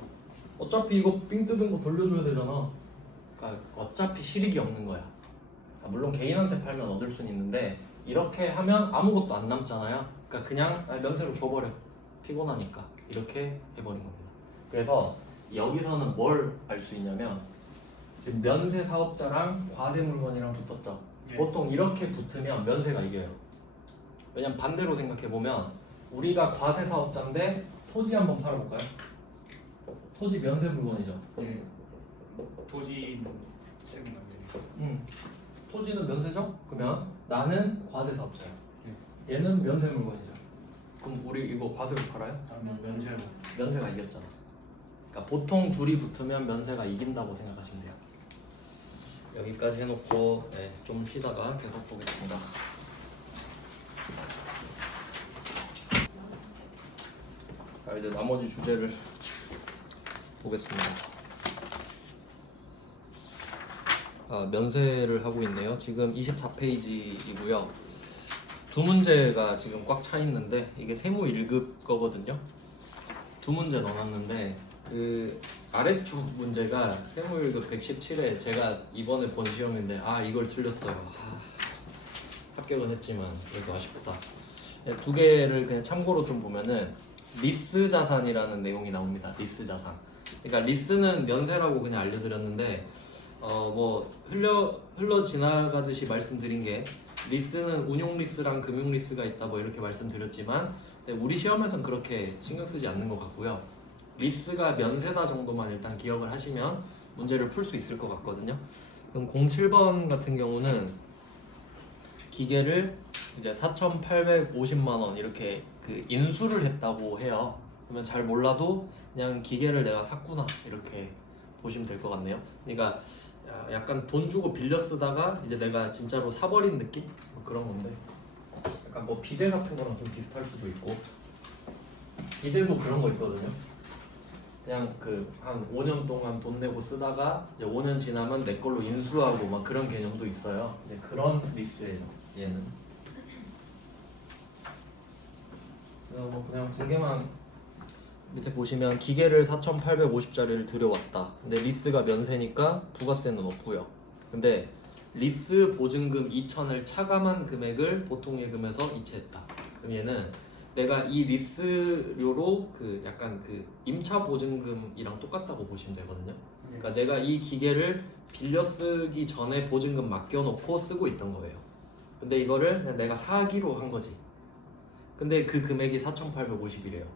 어차피 이거 삥 뜯은 거 돌려줘야 되잖아. 그러니까 어차피 실익이 없는 거야. 그러니까 물론 개인한테 팔면 얻을 수는 있는데 이렇게 하면 아무것도 안 남잖아요. 그러니까 그냥 면세로 줘버려. 피곤하니까 이렇게 해버린 겁니다. 그래서 여기서는 뭘 알 수 있냐면 지금 면세 사업자랑 과세 물건이랑 붙었죠. 네. 보통 이렇게 붙으면 면세가 이겨요. 왜냐면 반대로 생각해 보면 우리가 과세 사업자인데 토지 한번 팔아볼까요? 토지 면세 물건이죠. 네. 토지 세금 안 되니까. 토지는 면세죠? 그러면 나는 과세 사업자야. 얘는 면세 물건이죠. 그럼 우리 이거 과세로 팔아요? 면세로. 면세가 이겼잖아. 그러니까 보통 둘이 붙으면 면세가 이긴다고 생각하시면 돼요. 여기까지 해놓고 좀 쉬다가 계속 보겠습니다. 자, 이제 나머지 주제를 보겠습니다. 면세를 하고 있네요. 지금 24페이지이고요. 두 문제가 지금 꽉 차 있는데 이게 세무 1급 거거든요. 두 문제 넣어놨는데 그 아래쪽 문제가 세무 1급 117에 제가 이번에 본 시험인데 이걸 틀렸어요. 합격은 했지만 그래도 아쉽다. 두 개를 그냥 참고로 좀 보면은 리스 자산이라는 내용이 나옵니다. 리스 자산. 그러니까 리스는 면세라고 그냥 알려드렸는데 뭐 흘러 지나가듯이 말씀드린 게 리스는 운용 리스랑 금융 리스가 있다 뭐 이렇게 말씀드렸지만 우리 시험에서는 그렇게 신경 쓰지 않는 것 같고요. 리스가 면세다 정도만 일단 기억을 하시면 문제를 풀 수 있을 것 같거든요. 그럼 07번 같은 경우는 기계를 이제 4,850만 원 이렇게 그 인수를 했다고 해요. 그러면 잘 몰라도 그냥 기계를 내가 샀구나 이렇게 보시면 될 것 같네요. 그러니까 약간 돈 주고 빌려 쓰다가 이제 내가 진짜로 사버린 느낌? 뭐 그런 건데 약간 뭐 비대 같은 거랑 좀 비슷할 수도 있고 비대도 그런 거 있거든요. 그냥 그 한 5년 동안 돈 내고 쓰다가 이제 5년 지나면 내 걸로 인수하고 막 그런 개념도 있어요. 이제 그런 리스예요. 얘는. 그래서 뭐 그냥 공개만 밑에 보시면 기계를 4,850짜리를 들여왔다. 근데 리스가 면세니까 부가세는 없고요. 근데 리스 보증금 2,000을 차감한 금액을 보통 예금에서 이체했다. 그럼 얘는 내가 이 리스료로 그 약간 그 임차 보증금이랑 똑같다고 보시면 되거든요. 그러니까 내가 이 기계를 빌려 쓰기 전에 보증금 맡겨놓고 쓰고 있던 거예요. 근데 이거를 그냥 내가 사기로 한 거지. 근데 그 금액이 4,850이래요.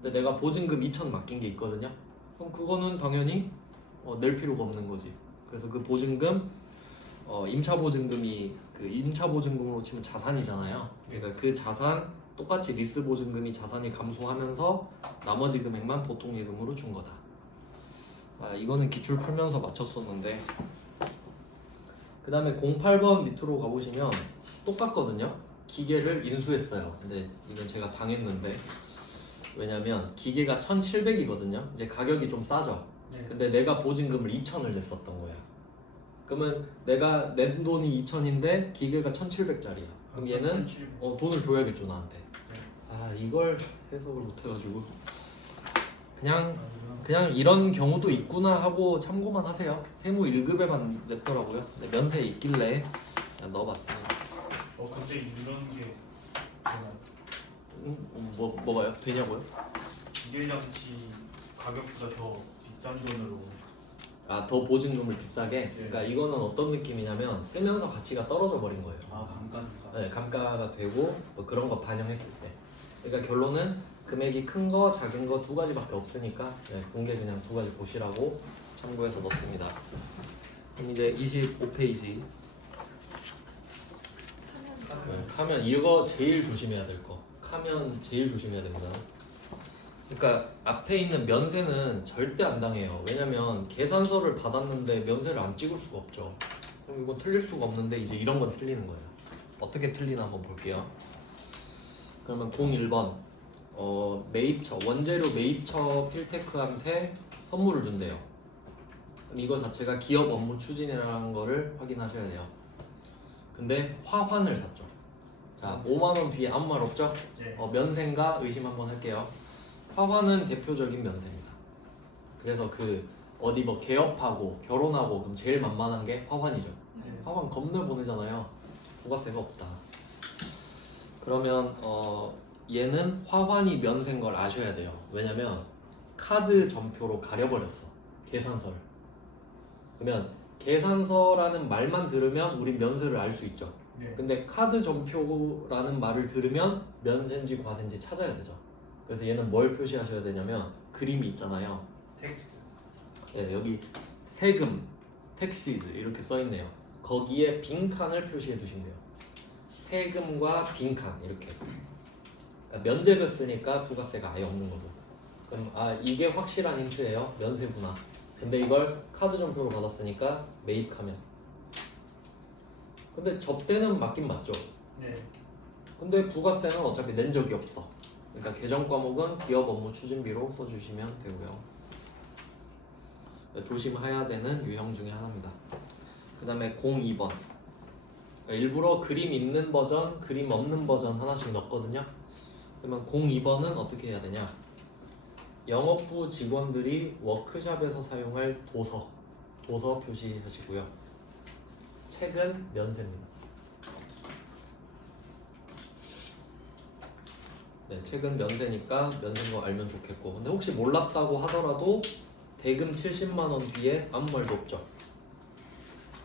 근데 내가 보증금 2,000 맡긴 게 있거든요. 그럼 그거는 당연히 낼 필요가 없는 거지. 그래서 그 보증금 임차 보증금이 그 임차 보증금으로 치면 자산이잖아요. 그러니까 그 자산 똑같이 리스 보증금이 자산이 감소하면서 나머지 금액만 보통 예금으로 준 거다. 이거는 기출 풀면서 맞췄었는데 그 다음에 08번 밑으로 가보시면 똑같거든요. 기계를 인수했어요. 근데 이건 제가 당했는데 왜냐면 기계가 1,700이거든요. 이제 가격이 좀 싸죠. 근데 내가 보증금을 2,000을 냈었던 거야. 그러면 내가 낸 돈이 2,000인데 기계가 1,700짜리야. 그럼 얘는 돈을 줘야겠죠 나한테. 이걸 해석을 못해가지고 그냥 이런 경우도 있구나 하고 참고만 하세요. 세무 1급에만 냈더라고요. 면세 있길래 그냥 넣어봤습니다. 갑자기 이런 게 뭐가요? 되냐고요? 기계장치 가격보다 더 비싼 돈으로 더 보증금을 비싸게? 네. 그러니까 이거는 어떤 느낌이냐면 쓰면서 가치가 떨어져 버린 거예요. 감가니까. 네, 감가가 되고 뭐 그런 거 반영했을 때. 그러니까 결론은 금액이 큰 거, 작은 거 두 가지밖에 없으니까 공개 그냥 두 가지 보시라고 참고해서 넣습니다. 그럼 이제 25페이지. 카면 이거 제일 조심해야 될 거. 카면 제일 조심해야 됩니다. 그러니까 앞에 있는 면세는 절대 안 당해요. 왜냐면 계산서를 받았는데 면세를 안 찍을 수가 없죠. 그럼 이건 틀릴 수가 없는데 이제 이런 건 틀리는 거예요. 어떻게 틀리나 한번 볼게요. 그러면 01번 매입처 원재료 매입처 필테크한테 선물을 준대요. 그럼 이거 자체가 기업 업무 추진이라는 거를 확인하셔야 돼요. 근데 화환을 샀죠. 자, 5만 원 뒤에 아무 말 없죠? 네. 면세인가 의심 한번 할게요. 화환은 대표적인 면세입니다. 그래서 그 어디 뭐 개업하고 결혼하고 그럼 제일 만만한 게 화환이죠. 네. 화환 겁나 보내잖아요. 부가세가 없다. 그러면 얘는 화환이 면세인 걸 아셔야 돼요. 왜냐면 카드 전표로 가려버렸어. 계산서를. 그러면 계산서라는 말만 들으면 우린 면세를 알 수 있죠. 네. 근데 카드 전표라는 말을 들으면 면세인지 과세인지 찾아야 되죠. 그래서 얘는 뭘 표시하셔야 되냐면 그림이 있잖아요. 텍스. 네, 여기 세금, 택시즈 이렇게 써 있네요. 거기에 빈칸을 표시해 두시면 돼요. 세금과 빈칸 이렇게. 그러니까 면제됐으니까 부가세가 아예 없는 거죠. 그럼 이게 확실한 힌트예요. 면세구나. 근데 이걸 카드 전표로 받았으니까 매입하면. 근데 접대는 맞긴 맞죠. 네. 근데 부가세는 어차피 낸 적이 없어. 그러니까 계정 과목은 기업 업무 추진비로 써주시면 되고요. 조심해야 되는 유형 중에 하나입니다. 그 다음에 02번. 일부러 그림 있는 버전, 그림 없는 버전 하나씩 넣었거든요. 그러면 02번은 어떻게 해야 되냐? 영업부 직원들이 워크샵에서 사용할 도서 표시하시고요. 책은 면세입니다. 네, 책은 면세니까 면세인 거 알면 좋겠고, 근데 혹시 몰랐다고 하더라도 대금 70만 원 뒤에 아무 말도 없죠.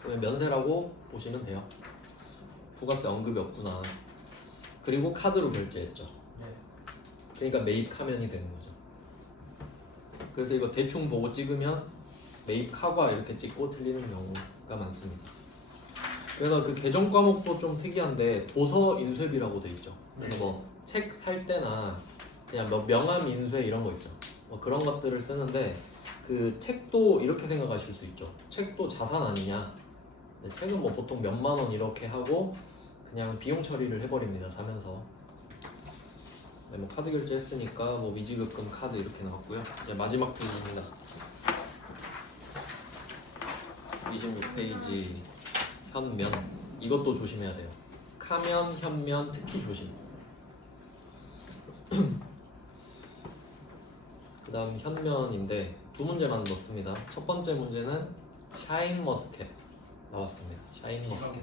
그러면 면세라고 보시면 돼요. 부가세 언급이 없구나. 그리고 카드로 결제했죠. 네. 그러니까 매입하면이 되는 거죠. 그래서 이거 대충 보고 찍으면 매입 카과 이렇게 찍고 틀리는 경우가 많습니다. 그래서 그 계정 과목도 좀 특이한데 도서 인쇄비라고 돼 있죠. 그래서 뭐 책 살 때나 그냥 뭐 명함 인쇄 이런 거 있죠. 뭐 그런 것들을 쓰는데 그 책도 이렇게 생각하실 수 있죠. 책도 자산 아니냐. 근데 책은 뭐 보통 몇만 원 이렇게 하고 그냥 비용 처리를 해버립니다. 사면서. 네, 뭐 카드 결제했으니까 뭐 미지급금 카드 이렇게 나왔고요. 이제 마지막 페이지입니다. 26페이지 현면. 이것도 조심해야 돼요. 카면, 현면 특히 조심. 그 다음 현면인데 두 문제만 넣습니다. 첫 번째 문제는 샤인머스켓 나왔습니다. 샤인머스켓.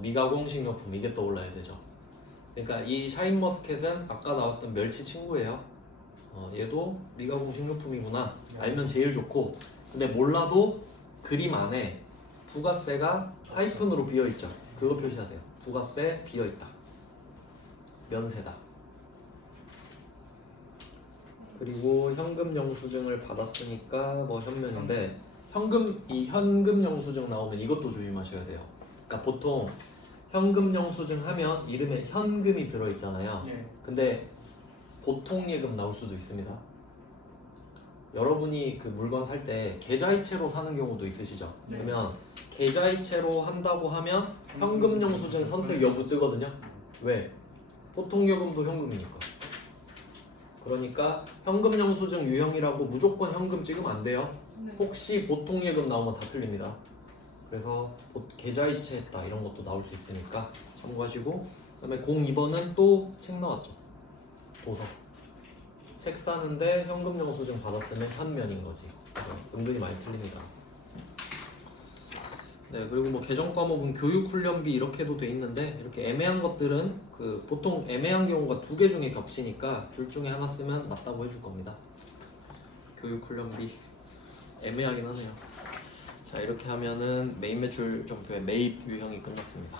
미가공 식료품 이게 떠올라야 되죠. 그러니까 이 샤인머스켓은 아까 나왔던 멸치 친구예요. 얘도 미가공 식료품이구나 알면 제일 좋고, 근데 몰라도 그림 안에 부가세가 하이픈으로 비어있죠. 그거 표시하세요. 부가세 비어있다. 면세다. 그리고 현금 영수증을 받았으니까 뭐 현면인데 이 현금 영수증 나오면 이것도 조심하셔야 돼요. 그러니까 보통 현금 영수증 하면 이름에 현금이 들어있잖아요. 네. 근데 보통 예금 나올 수도 있습니다. 여러분이 그 물건 살 때 계좌이체로 사는 경우도 있으시죠? 네. 그러면 계좌이체로 한다고 하면 현금 영수증 선택 여부 뜨거든요. 왜? 보통 예금도 현금이니까. 그러니까 현금 영수증 유형이라고 무조건 현금 찍으면 안 돼요. 네. 혹시 보통 예금 나오면 다 틀립니다. 그래서 계좌이체 했다 이런 것도 나올 수 있으니까 참고하시고, 그다음에 02번은 또 책 나왔죠. 도서. 책 사는데 현금 영수증 받았으면 현면인 거지. 그래서 은근히 많이 틀립니다. 네, 그리고 뭐 계정 과목은 교육 훈련비 이렇게도 돼 있는데 이렇게 애매한 것들은 그 보통 애매한 경우가 두 개 중에 겹치니까 둘 중에 하나 쓰면 맞다고 해줄 겁니다. 교육 훈련비 애매하긴 하네요. 자, 이렇게 하면은 메인 매출 점표의 매입 유형이 끝났습니다.